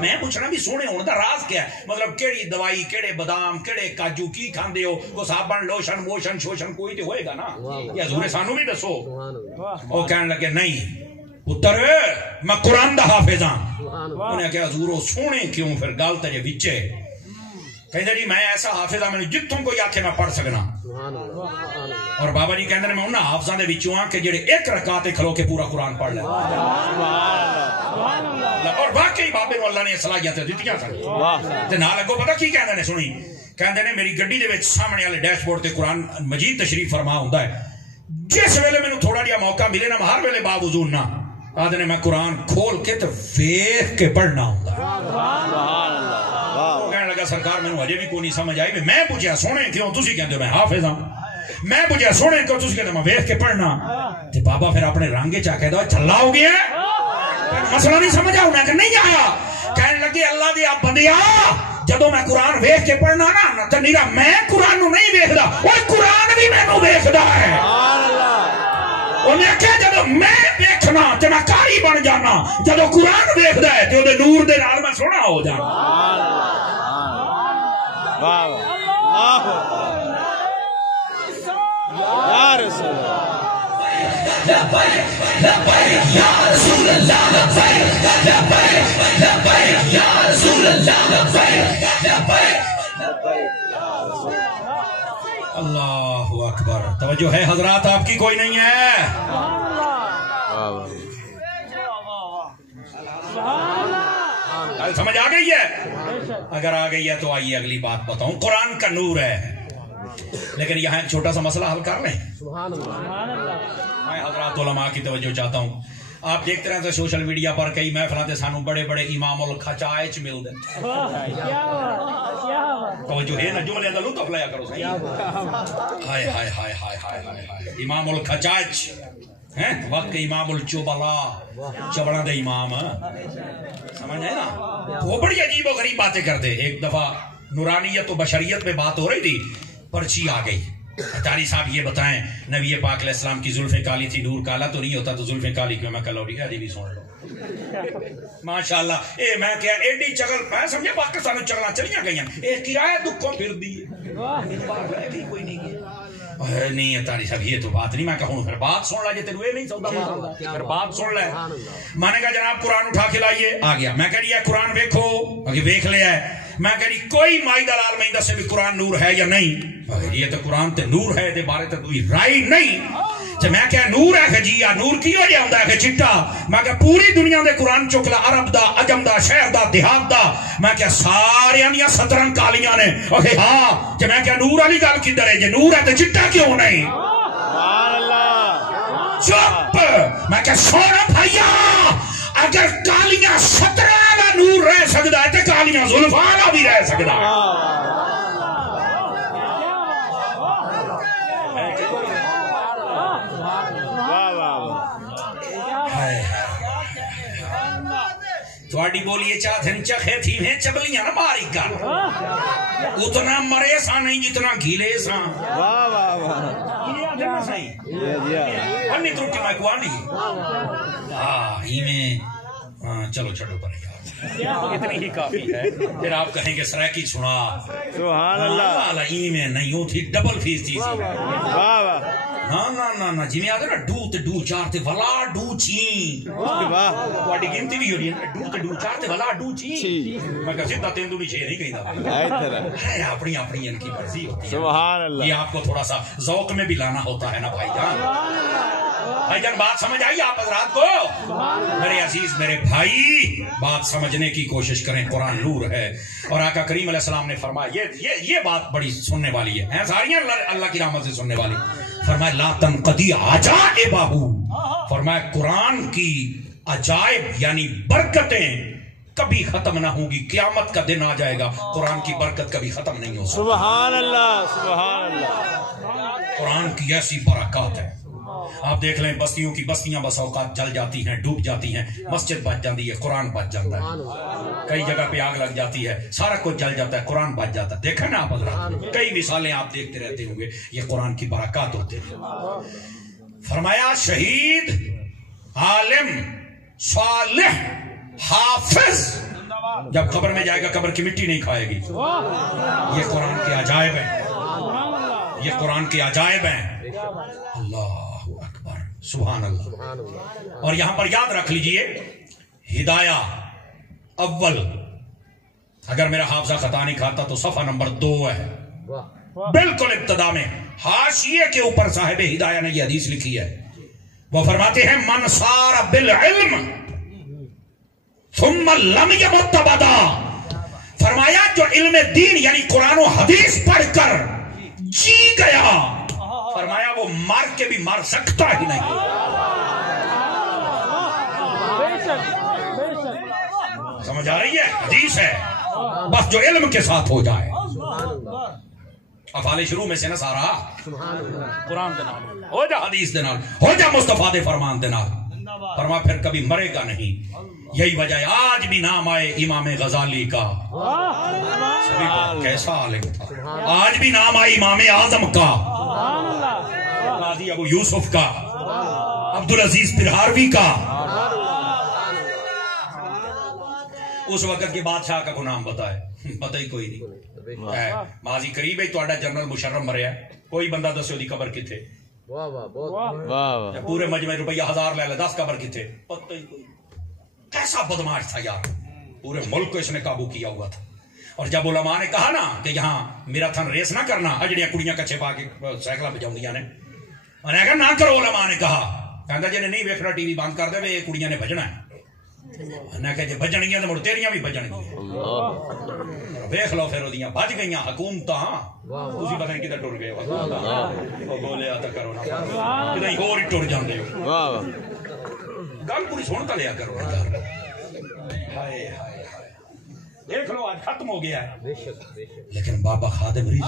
میں پوچھنا بھی سونے ہونے دا راز کیا ہے؟ مطلب کیڑی دوائی، کیڑے بادام، کیڑے کاجو کی کھاندے ہو؟ کو صابن لوشن موشن شوشن کوئی تو ہوئے گا نا. یا حضور سانو بھی دسو. وہ کہنے لگے نہیں پتر میں قرآن دا حافظ ہاں. انہیں کہا حضور سونے کیوں؟ پھر گل تجھے وچے. کہندے جی میں ایسا حافظ ہاں، میں جتوں کوئی آکھے میں پڑھ سکنا. اور بابا جی کہندے میں انہاں حافظاں دے وچوں ہاں کہ جڑے ایک رکعت کھلو کے پورا قرآن پڑھ لے. اور واقعی بابے نو اللہ نے صلاحیتیں دتیاں سن. تے نال اگوں پتہ کی کہندے نے سنی؟ کہندے نے میری گڈی دے وچ سامنے والے ڈیش بورڈ تے قرآن مجید تشریف فرما ہوندا ہے. جس ویلے مینوں تھوڑا جہا موقع ملے نا میں ہر ویلے باوضو نہ آدھے نے میں قرآن کھول کے تو ویکھ کے پڑھنا ہوندا. کہنے لگا سرکار مینوں اجے بھی کوئی نہیں سمجھ آئی. میں پوچھا سونے کیوں؟ تسی کہندے میں حافظ ہاں. میں پوچھا سونے کیوں؟ تسی کہندے میں ویکھ کے پڑھنا. تے بابا پھر اپنے رنگ چا کہدا چلا ہو گیا مسئلہ نہیں سمجھا. انہیں کہ نہیں آیا. کہنے لگے اللہ دے آپ بندیا جدو میں قرآن ویکھ کے پڑھنا نا تے نیرا میں قرآن نو نہیں ویکھدا، اوہ قرآن بھی مینوں ویکھدا ہے. انہیں کہا جدو میں ویکھنا تے میں قاری بن جانا، جدو قرآن ویکھدا ہے تے اودے نور دے نال میں سونا ہو جانا. واہ واہ یا رسول اللہ لبیک لبیک یا رسول اللہ لبیک لبیک لبیک یا رسول اللہ لبیک لبیک. اللہ اکبر. توجہ ہے حضرات آپ کی؟ کوئی نہیں ہے؟ سمجھ آ گئی ہے؟ اگر آ گئی ہے تو آئیے اگلی بات بتاؤں. قرآن کا نور ہے، لیکن یہاں ایک چھوٹا سا مسئلہ حل کر لیں. میں حضرات علماء کی توجہ چاہتا ہوں. آپ دیکھتے رہتے سوشل میڈیا پر کئی محفلوں سے سانو بڑے بڑے امام الخچائچ ملتے ہیں. توجہ ہے نا، جملے کا لطف لیا کرو. ہائے ہائے ہائے ہائے ہائے ہائے. امام الخچائچ وقت امام الچبلا، چبڑا دے امام، سمجھ ہے نا. وہ بڑی عجیب و غریب باتیں کرتے. ایک دفعہ نورانیت و بشریت پہ بات ہو رہی تھی، پرچی آ گئی. اطاری صاحب یہ بتائیں نبی پاک علیہ السلام کی زلفیں کالی تھی، نور کالا تو نہیں ہوتا، تو زلفیں کالی کیوں؟ میں کلوڑی ہے بھی سن لو. ماشاءاللہ. اے میں کیا ایڈی چگل پہ سمجھے پاکستان چگلا چلیاں گئی ہیں. اے کرایہ دکھوں پھر دی کوئی نہیں ہے. نہیں اطاری صاحب یہ تو بات نہیں. میں کہوں پھر بات سن لا جی، تینوں یہ نہیں سودا پھر بات سن لے. میں نے کہا جناب قرآن اٹھا کے لائیے. آ گیا. میں کہہ رہی ہے قرآن ویکھو. اگے ویکھ لیا ہے. میں کہہ رہی کوئی مائی دلال میں دسے بھی قرآن نور ہے یا نہیں. یہ تو قرآن تے نور ہے دے بارے تے کوئی رائے نہیں. تو میں کہا نور ہے کہ جی نور کی ہو جائے ہوندا ہے کہ چٹا. میں کہا پوری دنیا دے قرآن چکلا، عرب دا، عجم دا، شہر دا، دیہات دا. میں کہا سارے دیاں 17 کالیاں نے. اوکے ہاں. تو میں کہا نور والی گل کدھر ہے؟ جی نور ہے تو چٹا کیوں نہیں؟ سبحان اللہ. چپ. میں کہا سونا بھائیا اگر کالیاں 17 والا نور رہ سکتا ہے تو کالیاں زلفاں والا بھی رہ سکتا ہے. تھوڑی بولیے چاہتن چخے تھی ہیں چبلیاں نہ ماری کر اتنا مرے سا نہیں جتنا گھیلے سا. واہ واہ واہ. انہی ترٹی میں کوانی. ہاں ہی میں چلو چھڑو پر یار. اتنی ہی کافی ہے. پھر آپ کہیں گے سرائکی سنا سبحان اللہ. میں نہیں تھی ڈبل فیس تھی. واہ واہ. نہ جی میں آتے نا ڈو تے ڈو چار تے ولا ڈو چی. واہ. تھوڑی گنتی بھی ہو رہی ہے ڈو تے ڈو چار تے ولا ڈو چی. میں کہ سیدھا تیندو بھی چھ نہیں کہتا. اپنی اپنی ان کی مرضی ہوتی ہے. سبحان اللہ. یہ آپ کو تھوڑا سا ذوق میں بھی لانا ہوتا ہے نا بھائی جان. بھائی جان بات سمجھ آئی آپ حضرات کو؟ میرے عزیز میرے بھائی بات سمجھنے کی کوشش کریں. قرآن نور ہے اور آقا کریم علیہ السلام نے فرمایا یہ بات بڑی سننے والی ہے ساری اللہ کی رحمت سے سننے والی. فرمایا لا تنقضی عجائبہ. فرمایا قرآن کی عجائب یعنی برکتیں کبھی ختم نہ ہوں گی. قیامت کا دن آ جائے گا قرآن کی برکت کبھی ختم نہیں ہو سکتی. سبحان اللہ. سبحان اللہ. قرآن کی ایسی برکات ہے. آپ دیکھ لیں بستیوں کی بستیاں بس اوقات جل جاتی ہیں ڈوب جاتی ہیں. مسجد بچ جاتی ہے قرآن بچ جاتا ہے. کئی جگہ پہ آگ لگ جاتی ہے سارا کچھ جل جاتا ہے قرآن بچ جاتا ہے. دیکھیں نا آپ حضرات کئی مثالیں آپ دیکھتے رہتے ہوں گے. یہ قرآن کی برکات ہوتے ہیں. فرمایا شہید عالم صالح حافظ جب قبر میں جائے گا قبر کی مٹی نہیں کھائے گی. یہ قرآن کے عجائب ہیں. یہ قرآن کے عجائب ہیں. اللہ اکبر سبحان اللہ. اور یہاں پر یاد رکھ لیجئے ہدایہ اول اگر میرا حافظہ خطا نہیں کھاتا تو صفحہ نمبر 2 ہے. بالکل ابتدا میں حاشیے کے اوپر صاحب ہدایہ نے یہ حدیث لکھی ہے. وہ فرماتے ہیں من صار بالعلم ثم لم يمت ابدا. فرمایا جو علم دین یعنی قرآن و حدیث پڑھ کر جی گیا فرمایا وہ مر کے بھی مر سکتا ہی نہیں. سمجھ آ رہی ہے؟ حدیث ہے بس جو علم کے ساتھ ہو جائے. افعال شروع میں سے نہ سارا قرآن دے نال ہو جا حدیث دے نال ہو جا مصطفیٰ دے فرمان دے نال. فرما پھر کبھی مرے گا نہیں. یہی وجہ ہے آج بھی نام آئے امام غزالی کا سبھی کو کیسا عالم تھا. آج بھی نام آئے امام اعظم کا قاضی ابو یوسف کا عبدالعزیز پرہاروی کا. اس وقت کے بادشاہ کا کو نام بتائے پتہ ہی کوئی نہیں. ماضی قریب ہے توڑا جنرل مشرف مریا کوئی بندہ دسو دی قبر کتھے. پورے مجمع روپیہ 1000 لے لے 10 قبر کتھے پتہ ہی کوئی. کیسا بدماش تھا یار. پورے ملک کو اس نے قابو کیا ہوا تھا. اور جب علماء نے کہا نا کہ یہاں میراتھن ریس نہ کرنا اجڑیاں کڑیاں کچھے پا کے سائیکلاں پہ جاؤندیاں نے انہیں کہا نہ کرو. علماء نے کہا کہندا جی نے نہیں ویکھنا ٹی وی بند کر دے یہ کڑیاں نے بجنا ہے. انہیں کہا جی بجنگیاں تو مڑ تیریاں بھی بجنگیاں. ویکھ لو پھر اودیاں بج گئیاں حکومتاں تسی پتہ نہیں کدھر ٹر گئے او بولیا تا کرو نا کدھر ہور ہی ٹر جاندے ہو. واہ واہ گل پوری سن تا لیا کرو یار. ہائے ہائے دیکھ لو آج ختم ہو گیا ہے لیکن بابا خادم ریز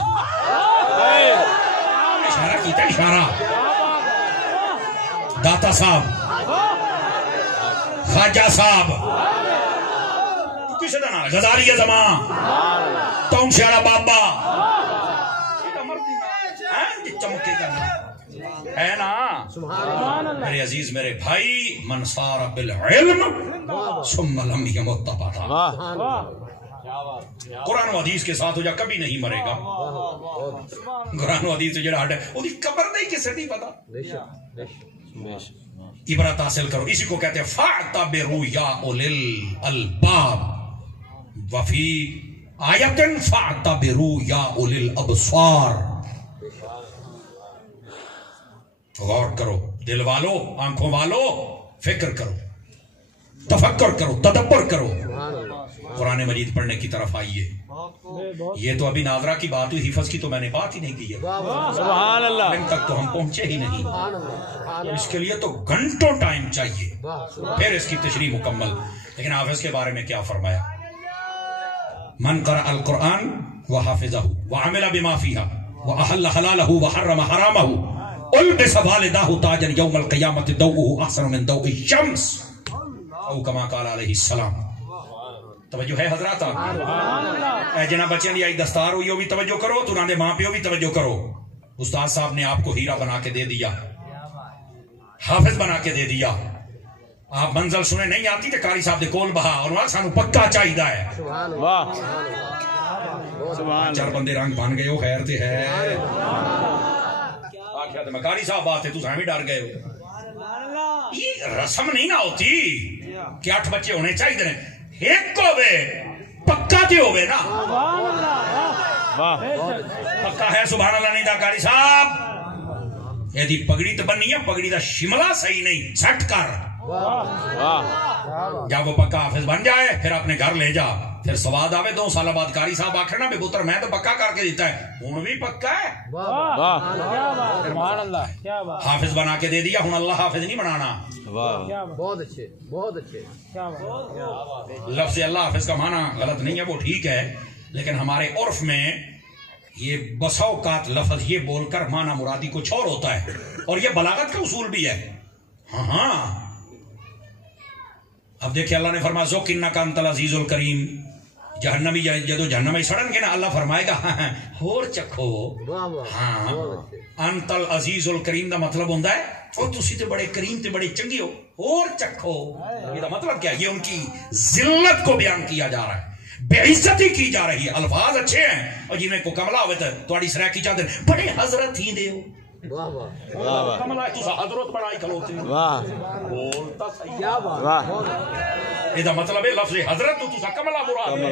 اشارہ کیتا اشارہ داتا صاحب خواجہ صاحب کسی دا نام غزالی زمان تون شیرہ بابا چمکے کا ہے نا. میرے عزیز میرے بھائی من صار بالعلم ثم لم يمت ابدا. قرآن و حدیث کے ساتھ ہو جا کبھی نہیں مرے گا. قرآن و حدیث سے جڑا ہٹ ہے وہ قبر نہیں کسے نہیں پتا. عبرت حاصل کرو. اسی کو کہتے ہیں فاعتبروا یا اولی الالباب وفی آیت فاعتبروا یا اولی الابصار. غور کرو دل والو آنکھوں والو فکر کرو تفکر کرو تدبر کرو. قرآن مجید پڑھنے کی طرف آئیے. یہ تو ابھی ناظرہ کی بات ہوئی حفظ کی تو میں نے بات ہی نہیں کی ہے. سبحان اللہ. ان تک تو ہم پہنچے ہی نہیں. اس کے لیے تو گھنٹوں ٹائم چاہیے پھر اس کی تشریح مکمل. لیکن حافظ کے بارے میں کیا فرمایا. من قرأ القرآن وحافظہ وعمل بما فیہا واحل حلالہ وحرم حرامہ البس والداہ تاجا یوم القیامت ضوءہ احسن من ضوء الشمس او کما قال علیہ السلام. توجہ ہے حضرات. اے جنہ بچیاں دی آئی دستار ہوئی ہو بھی توجہ کرو تو نانے ماں پیو بھی توجہ کرو. استاد صاحب نے آپ کو ہیرا بنا کے دے دیا حافظ بنا کے دے دیا آپ منزل سنے نہیں آتی تو قاری صاحب دے کول بہا اور وہاں سانو پکا چاہیدہ ہے. واہ سبحان چار بندے رنگ بن گئے ہو خیر تے ہے آخیا تو میں قاری صاحب بات ہے تو سامنے ڈر گئے ہو. یہ رسم نہیں نہ ہوتی کہ 8 بچے ہونے چاہیے نے ایک کو ہوئے پکا تے ہوئے نا. پکا ہے سبحان اللہ نہیں دا قاری صاحب یہ دی پگڑی تو بننی ہے پگڑی دا شملہ صحیح نہیں سٹ کر. جب وہ پکا حافظ بن جائے پھر اپنے گھر لے جا پھر سواد آوے 2 سال بعد قاری صاحب آکھنا بے پتر میں تو پکا کر کے دیتا ہے ہوں بھی پکا ہے. حافظ بنا کے دے دیا ہوں اللہ حافظ نہیں بنانا. بہت اچھے بہت اچھے. لفظ اللہ حافظ کا معنی غلط نہیں ہے وہ ٹھیک ہے لیکن ہمارے عرف میں یہ بسا اوقات لفظ یہ بول کر معنی مرادی کچھ اور ہوتا ہے اور یہ بلاغت کا اصول بھی ہے. ہاں اب دیکھیں اللہ نے فرمایا ذوق انک انت العزیز الکریم. جہنمی جدو جہنمی سڑن گے نا اللہ فرمائے گا اور چکھو. ہاں انت العزیز الکریم دا مطلب ہوتا ہے اور تسی تے بڑے کریم تے بڑے چنگے ہو اور چکھو. یہ دا مطلب کیا ہے؟ یہ ان کی ذلت کو بیان کیا جا رہا ہے بے عزتی کی جا رہی ہے. الفاظ اچھے ہیں اور جن میں کو کملا ہوئے تھے توڑی سرائکی چاہتے ہیں بڑے حضرت ہی دے ہو کملا ہے تو حضرت بڑائی کھلوتے ہیں بولتا صحیح یہ دا مطلب ہے لفظ حضرت تو کملا مراد ہے.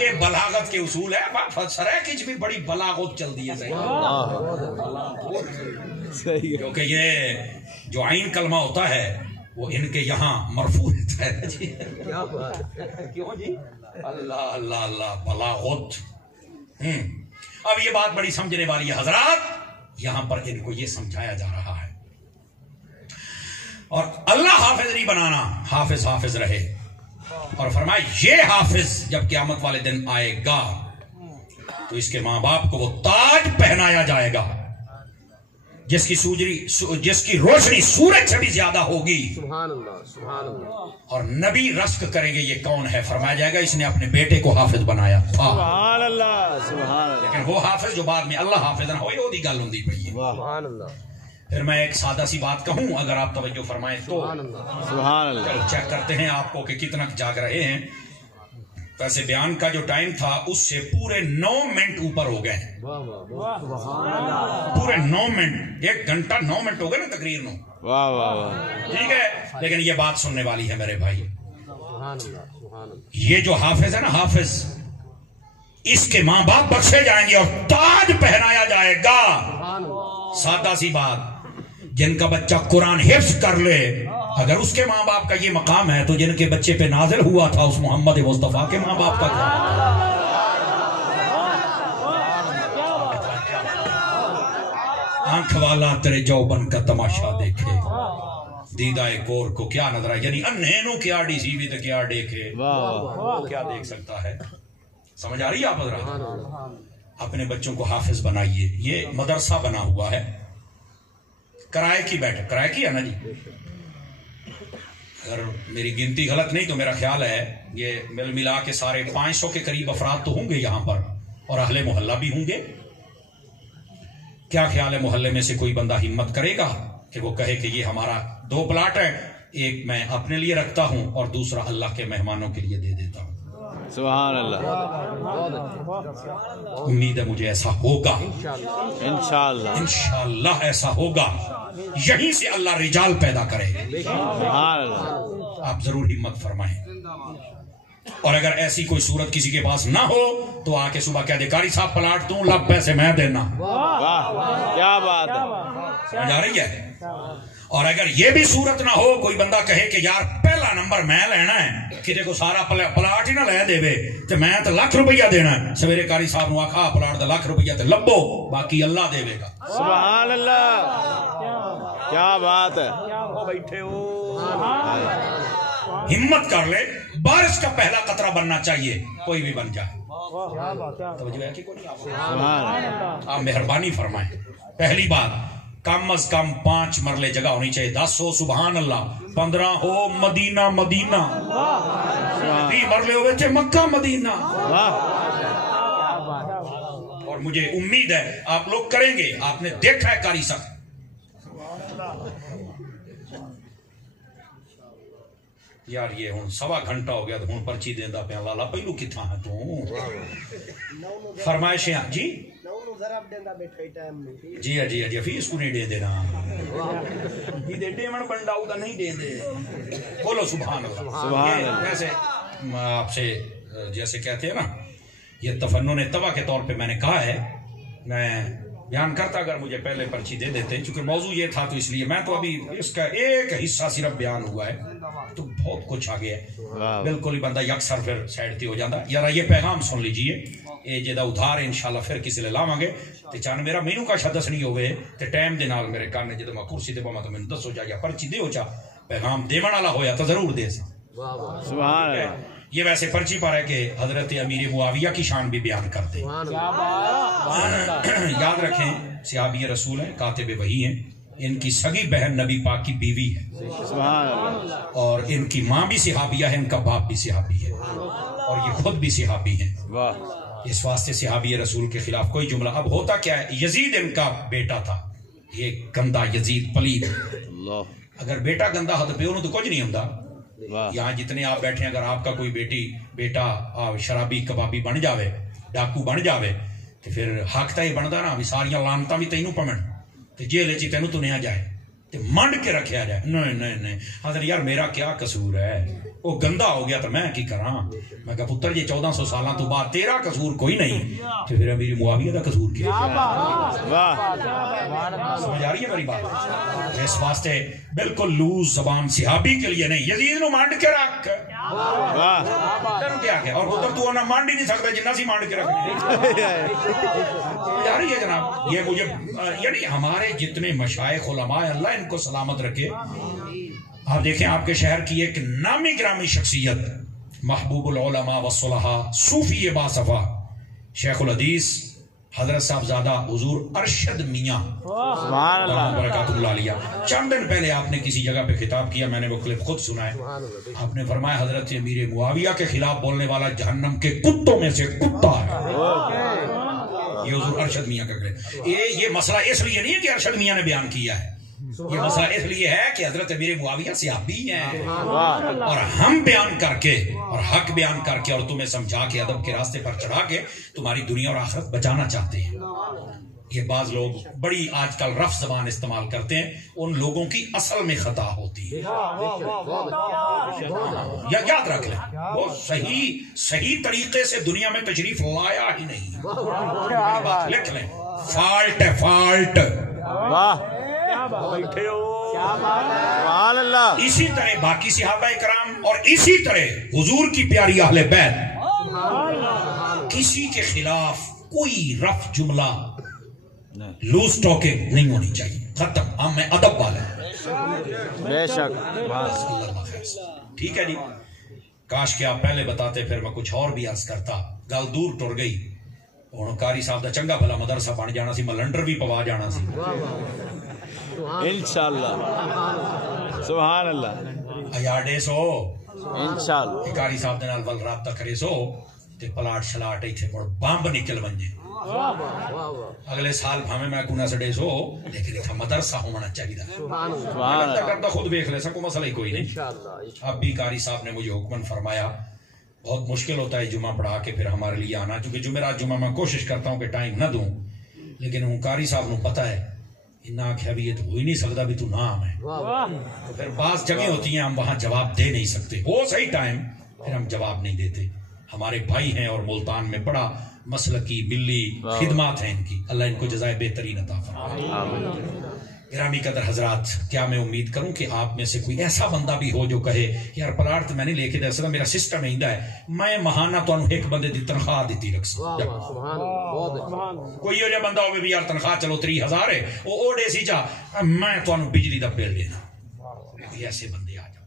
یہ بلاغت کے اصول ہے سرائکی بھی بڑی بلاغت چل دی ہے کیونکہ یہ جو عین کلمہ ہوتا ہے وہ ان کے یہاں مرفوع ہوتا ہے. کیوں جی اللہ اللہ اللہ بلاغت. اب یہ بات بڑی سمجھنے والی ہے حضرات یہاں پر ان کو یہ سمجھایا جا رہا ہے اور اللہ حافظ نہیں بنانا حافظ حافظ رہے. اور فرمایا یہ حافظ جب قیامت والے دن آئے گا تو اس کے ماں باپ کو وہ تاج پہنایا جائے گا جس کی روشنی سورج سے بھی زیادہ ہوگی. سبحان اللہ سبحان اللہ. اور نبی رشک کریں گے یہ کون ہے؟ فرمایا جائے گا اس نے اپنے بیٹے کو حافظ بنایا تھا. سبحان اللہ سبحان اللہ. لیکن وہ حافظ جو بعد میں اللہ حافظ نہ ہوئی وہ دی گل ہوندی پئی ہے. سبحان اللہ. پھر میں ایک سادہ سی بات کہوں اگر آپ توجہ فرمائیں تو. سبحان اللہ. چلو چیک کرتے ہیں آپ کو کہ کتنا جاگ رہے ہیں. ویسے بیان کا جو ٹائم تھا اس سے پورے 9 منٹ اوپر ہو گئے. پورے 9 منٹ 1 گھنٹہ 9 منٹ ہو گئے نا تقریر نو. واہ واہ واہ. ٹھیک ہے لیکن یہ بات سننے والی ہے میرے بھائی. سبحان اللہ سبحان اللہ. یہ جو حافظ ہے نا حافظ اس کے ماں باپ بخشے جائیں گے اور تاج پہنایا جائے گا. سادہ سی بات جن کا بچہ قرآن حفظ کر لے اگر اس کے ماں باپ کا یہ مقام ہے تو جن کے بچے پہ نازل ہوا تھا اس محمد مصطفیٰ کے ماں باپ کا کیا؟ آنکھ والا تیرے جوبن کا تماشا دیکھے دیدہ کور کو کیا نظر آئے یعنی انہینوں کیا ڈی سی بھی تو کیا دیکھے کیا دیکھ سکتا ہے. سمجھ آ رہی ہے آپ حضرات؟ اپنے بچوں کو حافظ بنائیے. یہ مدرسہ بنا ہوا ہے کرائے کی بیٹھک کرائے کی ہے نا جی. اگر میری گنتی غلط نہیں تو میرا خیال ہے یہ مل ملا کے سارے 500 کے قریب افراد تو ہوں گے یہاں پر اور اہل محلہ بھی ہوں گے. کیا خیال ہے محلے میں سے کوئی بندہ ہمت کرے گا کہ وہ کہے کہ یہ ہمارا 2 پلاٹ ہے ایک میں اپنے لیے رکھتا ہوں اور دوسرا اللہ کے مہمانوں کے لیے دے دیتا ہوں. سبحان اللہ. امید ہے مجھے ایسا ہوگا انشاءاللہ انشاءاللہ ایسا ہوگا. یہیں سے اللہ رجال پیدا کرے گا. سبحان اللہ. آپ ضرور ہمت فرمائیں اور اگر ایسی کوئی صورت کسی کے پاس نہ ہو تو آ کے صبح کہہ دے قاری صاحب پلاٹ دوں لب پیسے میں دینا. واہ کیا بات ہے. سمجھ آ رہی ہے؟ اور اگر یہ بھی صورت نہ ہو کوئی بندہ کہے کہ یار پہلا نمبر میں لینا ہے کہ دیکھو سارا پلاٹ ہی نہ لے دے تو میں تو لاکھ روپیہ دینا ہے. سویرے قاری صاحب نے آکھا پلاٹ دا لاکھ روپیہ تے لبو باقی اللہ دے گا. سبحان اللہ کیا بات ہے. بیٹھے ہو ہمت کر لے بارش کا پہلا قطرہ بننا چاہیے کوئی بھی بن جائے. توجہ ہے کہ کوئی آپ مہربانی فرمائیں. پہلی بات کم از کم 5 مرلے جگہ ہونی چاہیے. 10 ہو سبحان اللہ 15 ہو مدینہ مدینہ 20 مرلے ہوئے تھے مکہ مدینہ. اور مجھے امید ہے آپ لوگ کریں گے. آپ نے دیکھا ہے قاری صاحب یار یہ ہوں 1.25 گھنٹہ ہو گیا تو ہوں پرچی دیندا پیا لالا پہلو کتھاں ہے تو فرمائشیں جی جی فیس کو نہیں دے دینا یہ دے ڈیمن بنڈاؤ دا نہیں دے دے بولو سبحان اللہ ویسے آپ سے جیسے کہتے ہیں نا یہ تفنن طبع کے طور پہ میں نے کہا ہے میں بیان کرتا اگر مجھے پہلے پرچی دے دیتے چونکہ موضوع یہ تھا تو اس لیے میں تو ابھی اس کا ایک حصہ صرف بیان ہوا ہے تو بہت کچھ آگے ہے بالکل ہی بندہ یکسر پھر سائڈ تی ہو جاتا یار یہ پیغام سن لیجئے یہ جدا ادھار انشاءاللہ پھر کسی لے لاواں گے تے چان میرا مینو کا شدس نہیں ہوئے تے ٹائم دے نال میرے کان جدو میں کرسی تے بما تو میں دسو جا یا پرچی دے ہو چا پیغام دیون والا ہویا تو ضرور دے سا سبحان اللہ یہ ویسے پرچی پر ہے کہ حضرت امیر معاویہ کی شان بھی بیان کرتے یاد رکھیں صحابی رسول ہیں کاتب وحی ہیں ان کی سگی بہن نبی پاک کی بیوی ہے سبحان اللہ اور ان کی ماں بھی صحابیہ ہے ان کا باپ بھی صحابی ہے اور یہ خود بھی صحابی ہیں واہ اس واسطے صحابی رسول کے خلاف کوئی جملہ اب ہوتا کیا ہے یزید ان کا بیٹا تھا یہ گندا یزید پلید اللہ اگر بیٹا گندا ہو تو پیو تو کچھ نہیں ہوندا واہ یہاں جتنے آپ بیٹھے ہیں اگر آپ کا کوئی بیٹا شرابی کبابی بن جاوے ڈاکو بن جاوے تو پھر حق تا یہ بندا نا بھی ساریاں لانتاں بھی تینوں پمن تے جیل چ تینوں تنیا جائے تے منڈ کے رکھیا جائے نہیں حضرت یار میرا کیا قصور ہے وہ گندا ہو گیا تو میں کی کراں میں کہا پتر یہ 1400 سالاں تو بعد تیرا قصور کوئی نہیں تو پھر میری معاویہ دا قصور کیا واہ سمجھ آ رہی ہے میری بات اس واسطے بالکل لوز زبان صحابی کے لیے نہیں یزید نو مانڈ کے رکھ واہ تم کیا کہ اور پتر تو نہ مانڈ ہی نہیں سکتا جنہ سی مانڈ کے رکھنے سمجھ آ رہی ہے جناب یہ مجھے یعنی ہمارے جتنے مشائخ علماء اللہ ان کو سلامت رکھے آپ دیکھیں آپ کے شہر کی ایک نامی گرامی شخصیت محبوب العلماء والصلحاء صوفی باصفا شیخ الحدیث حضرت صاحبزادہ حضور ارشد میاں سبحان اللہ برکاتہ اللہ علیہ چند دن پہلے آپ نے کسی جگہ پہ خطاب کیا میں نے وہ کلپ خود سنا ہے آپ نے فرمایا حضرت امیر معاویہ کے خلاف بولنے والا جہنم کے کتوں میں سے کتا ہے یہ حضور ارشد میاں کا کلپ یہ مسئلہ اس لیے نہیں ہے کہ ارشد میاں نے بیان کیا ہے یہ مسئلہ اس لیے ہے کہ حضرت امیر معاویہ صحابی ہیں اور ہم بیان کر کے اور حق بیان کر کے اور تمہیں سمجھا کے ادب کے راستے پر چڑھا کے تمہاری دنیا اور آخرت بچانا چاہتے ہیں یہ بعض لوگ بڑی آج کل رف زبان استعمال کرتے ہیں ان لوگوں کی اصل میں خطا ہوتی ہے یا یاد رکھ لیں وہ صحیح طریقے سے دنیا میں تشریف لایا ہی نہیں بات لکھ لیں فالٹ ہے فالٹ واہ سبحان اللہ اسی طرح باقی صحابہ کرام اور اسی طرح حضور کی پیاری اہل بیت کسی کے خلاف کوئی رف جملہ لوز ٹاکنگ نہیں ہونی چاہیے ختم ہم میں ادب والا بے شک ٹھیک ہے جی کاش کہ آپ پہلے بتاتے پھر میں کچھ اور بھی عرض کرتا گل دور ٹر گئی ہوں قاری صاحب دا چنگا بھلا مدرسہ بن جانا سی میں لنڈر بھی پوا جانا سی انشاءاللہ سبحان اللہ ایاڈے سو انشاءاللہ قاری صاحب دے نال ول رابطہ کرے سو تے پلاٹ شلاٹ ایتھے مڑ بمب نکل ونجے اگلے سال بھاویں میں کونا سڑے سو لیکن اتنا مدرسہ ہونا چاہیے سبحان کرتا خود دیکھ لے سکو مسئلہ ہی کوئی نہیں اب بھی قاری صاحب نے مجھے حکم فرمایا بہت مشکل ہوتا ہے جمعہ پڑھا کے پھر ہمارے لیے آنا کیونکہ جمعرات جمعہ میں کوشش کرتا ہوں کہ ٹائم نہ دوں لیکن ہوں قاری صاحب نو پتہ ہے نہ آخیا بھی یہ تو ہو ہی نہیں سکتا بھی تو نام ہے تو پھر بعض جگہ ہوتی ہیں ہم وہاں جواب دے نہیں سکتے وہ صحیح ٹائم پھر ہم جواب نہیں دیتے ہمارے بھائی ہیں اور ملتان میں بڑا مسلکی ملی خدمات ہیں ان کی اللہ ان کو جزائے بہترین عطا فرمائے گرامی قدر حضرات کیا میں امید کروں کہ آپ میں سے کوئی ایسا بندہ بھی ہو جو کہے یار پلاٹ میں نہیں لے کے دے سکتا میرا سسٹم ایندا ہے میں مہانہ تو ایک بندے دی تنخواہ دیتی رکھ سکتا کوئی یہ بندہ ہوگا بھی یار تنخواہ چلو 3000 ہے وہ اوڈے سی جا میں تو بجلی دا بل لینا ایسے بندے آ جاؤ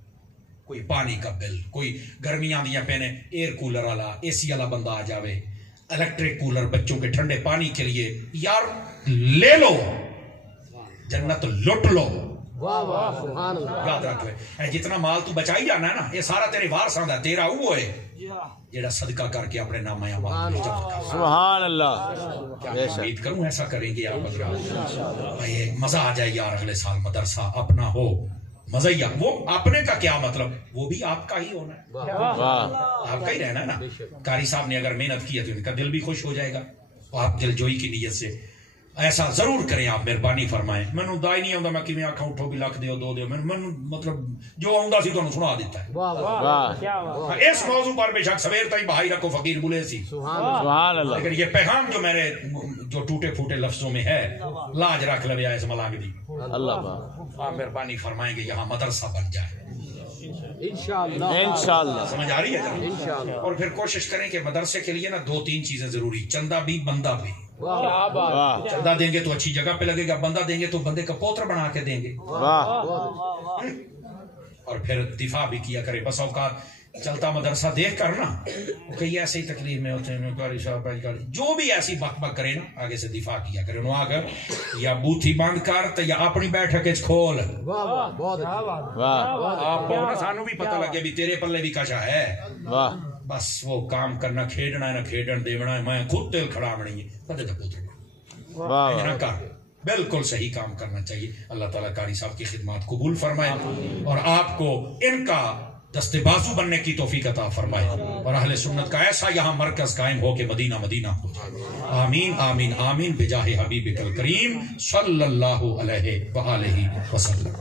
کوئی پانی کا بل کوئی گرمیاں دیاں پہنے ایئر کولر والا اے سی والا بندہ آ جاوے الیکٹرک کولر بچوں کے ٹھنڈے پانی کے لیے یار لے لو جنت لٹ لو یاد رکھ لے جتنا مال تو بچائی جانا ہے نا یہ سارا تیرے وارثاں دا تیرا وہ ہے جیڑا صدقہ کر کے اپنے نام اعمال میں جمع کر سبحان اللہ امید کروں ایسا کریں گے آپ حضرات مزہ آ جائے یار اگلے سال مدرسہ اپنا ہو مزیہ وہ اپنے کا کیا مطلب، وہ بھی آپ کا ہی ہونا ہے، واہ آپ کا ہی رہنا ہے نا. قاری صاحب نے اگر محنت کی ہے تو ان کا دل بھی خوش ہو جائے گا. آپ دل جوئی کی نیت سے ایسا ضرور کریں. آپ مہربانی فرمائیں. مینوں دائی نہیں آتا میں کیویں آکھاں اٹھو بھی لکھ دیو دو دیو، میں مطلب جو آؤں سی تمہیں سنا دیتا ہے. واہ اس موضوع پر بے شک سویر تھی بھائی رکھو فقیر بولے سی، سبحان اللہ. لیکن یہ پیغام جو میرے جو ٹوٹے پھوٹے لفظوں میں ہے، لاج رکھ لو اس ملانگ دی. اللہ پاک آپ مہربانی فرمائیں گے یہاں مدرسہ بن جائے. انشاءاللہ انشاءاللہ. سمجھ آ رہی ہے جناب؟ انشاءاللہ. اور پھر کوشش کریں کہ مدرسے کے لیے نا 2-3 چیزیں ضروری، چندہ بھی بندہ بھی. واہ چندہ دیں گے تو اچھی جگہ پہ لگے گا، بندہ دیں گے تو بندے کا پوتر بنا کے دیں گے. واہ اور پھر دفاع بھی کیا کرے. بس اوقات چلتا مدرسہ دیکھ کر نا کئی ایسے ہی تکلیف میں ہوتے ہیں، قاری صاحب جو بھی ایسی بک بک کرے نا آگے سے دفاع کیا کرے. انہوں آگر یا بوتھی بند کر تو یا اپنی بیٹھک کھول. بہت اچھے. واہ آپ کو نا سانو بھی پتہ لگے بھی تیرے پلے بھی کشا ہے. واہ بس وہ کام کرنا، کھیڈنا ہے نہ کھیڈن دیونا ہے، میں خود دل کھڑا بنی ہے کدے دا پوتر واہ نہ کر. بالکل صحیح کام کرنا چاہیے. اللہ تعالیٰ قاری صاحب کی خدمات قبول فرمائے اور آپ کو ان کا دستے بازو بننے کی توفیق عطا فرمائے اور اہل سنت کا ایسا یہاں مرکز قائم ہو کہ مدینہ مدینہ ہو جائے. آمین آمین آمین بجاہ حبیبک الکریم صلی اللہ علیہ وآلہ وسلم.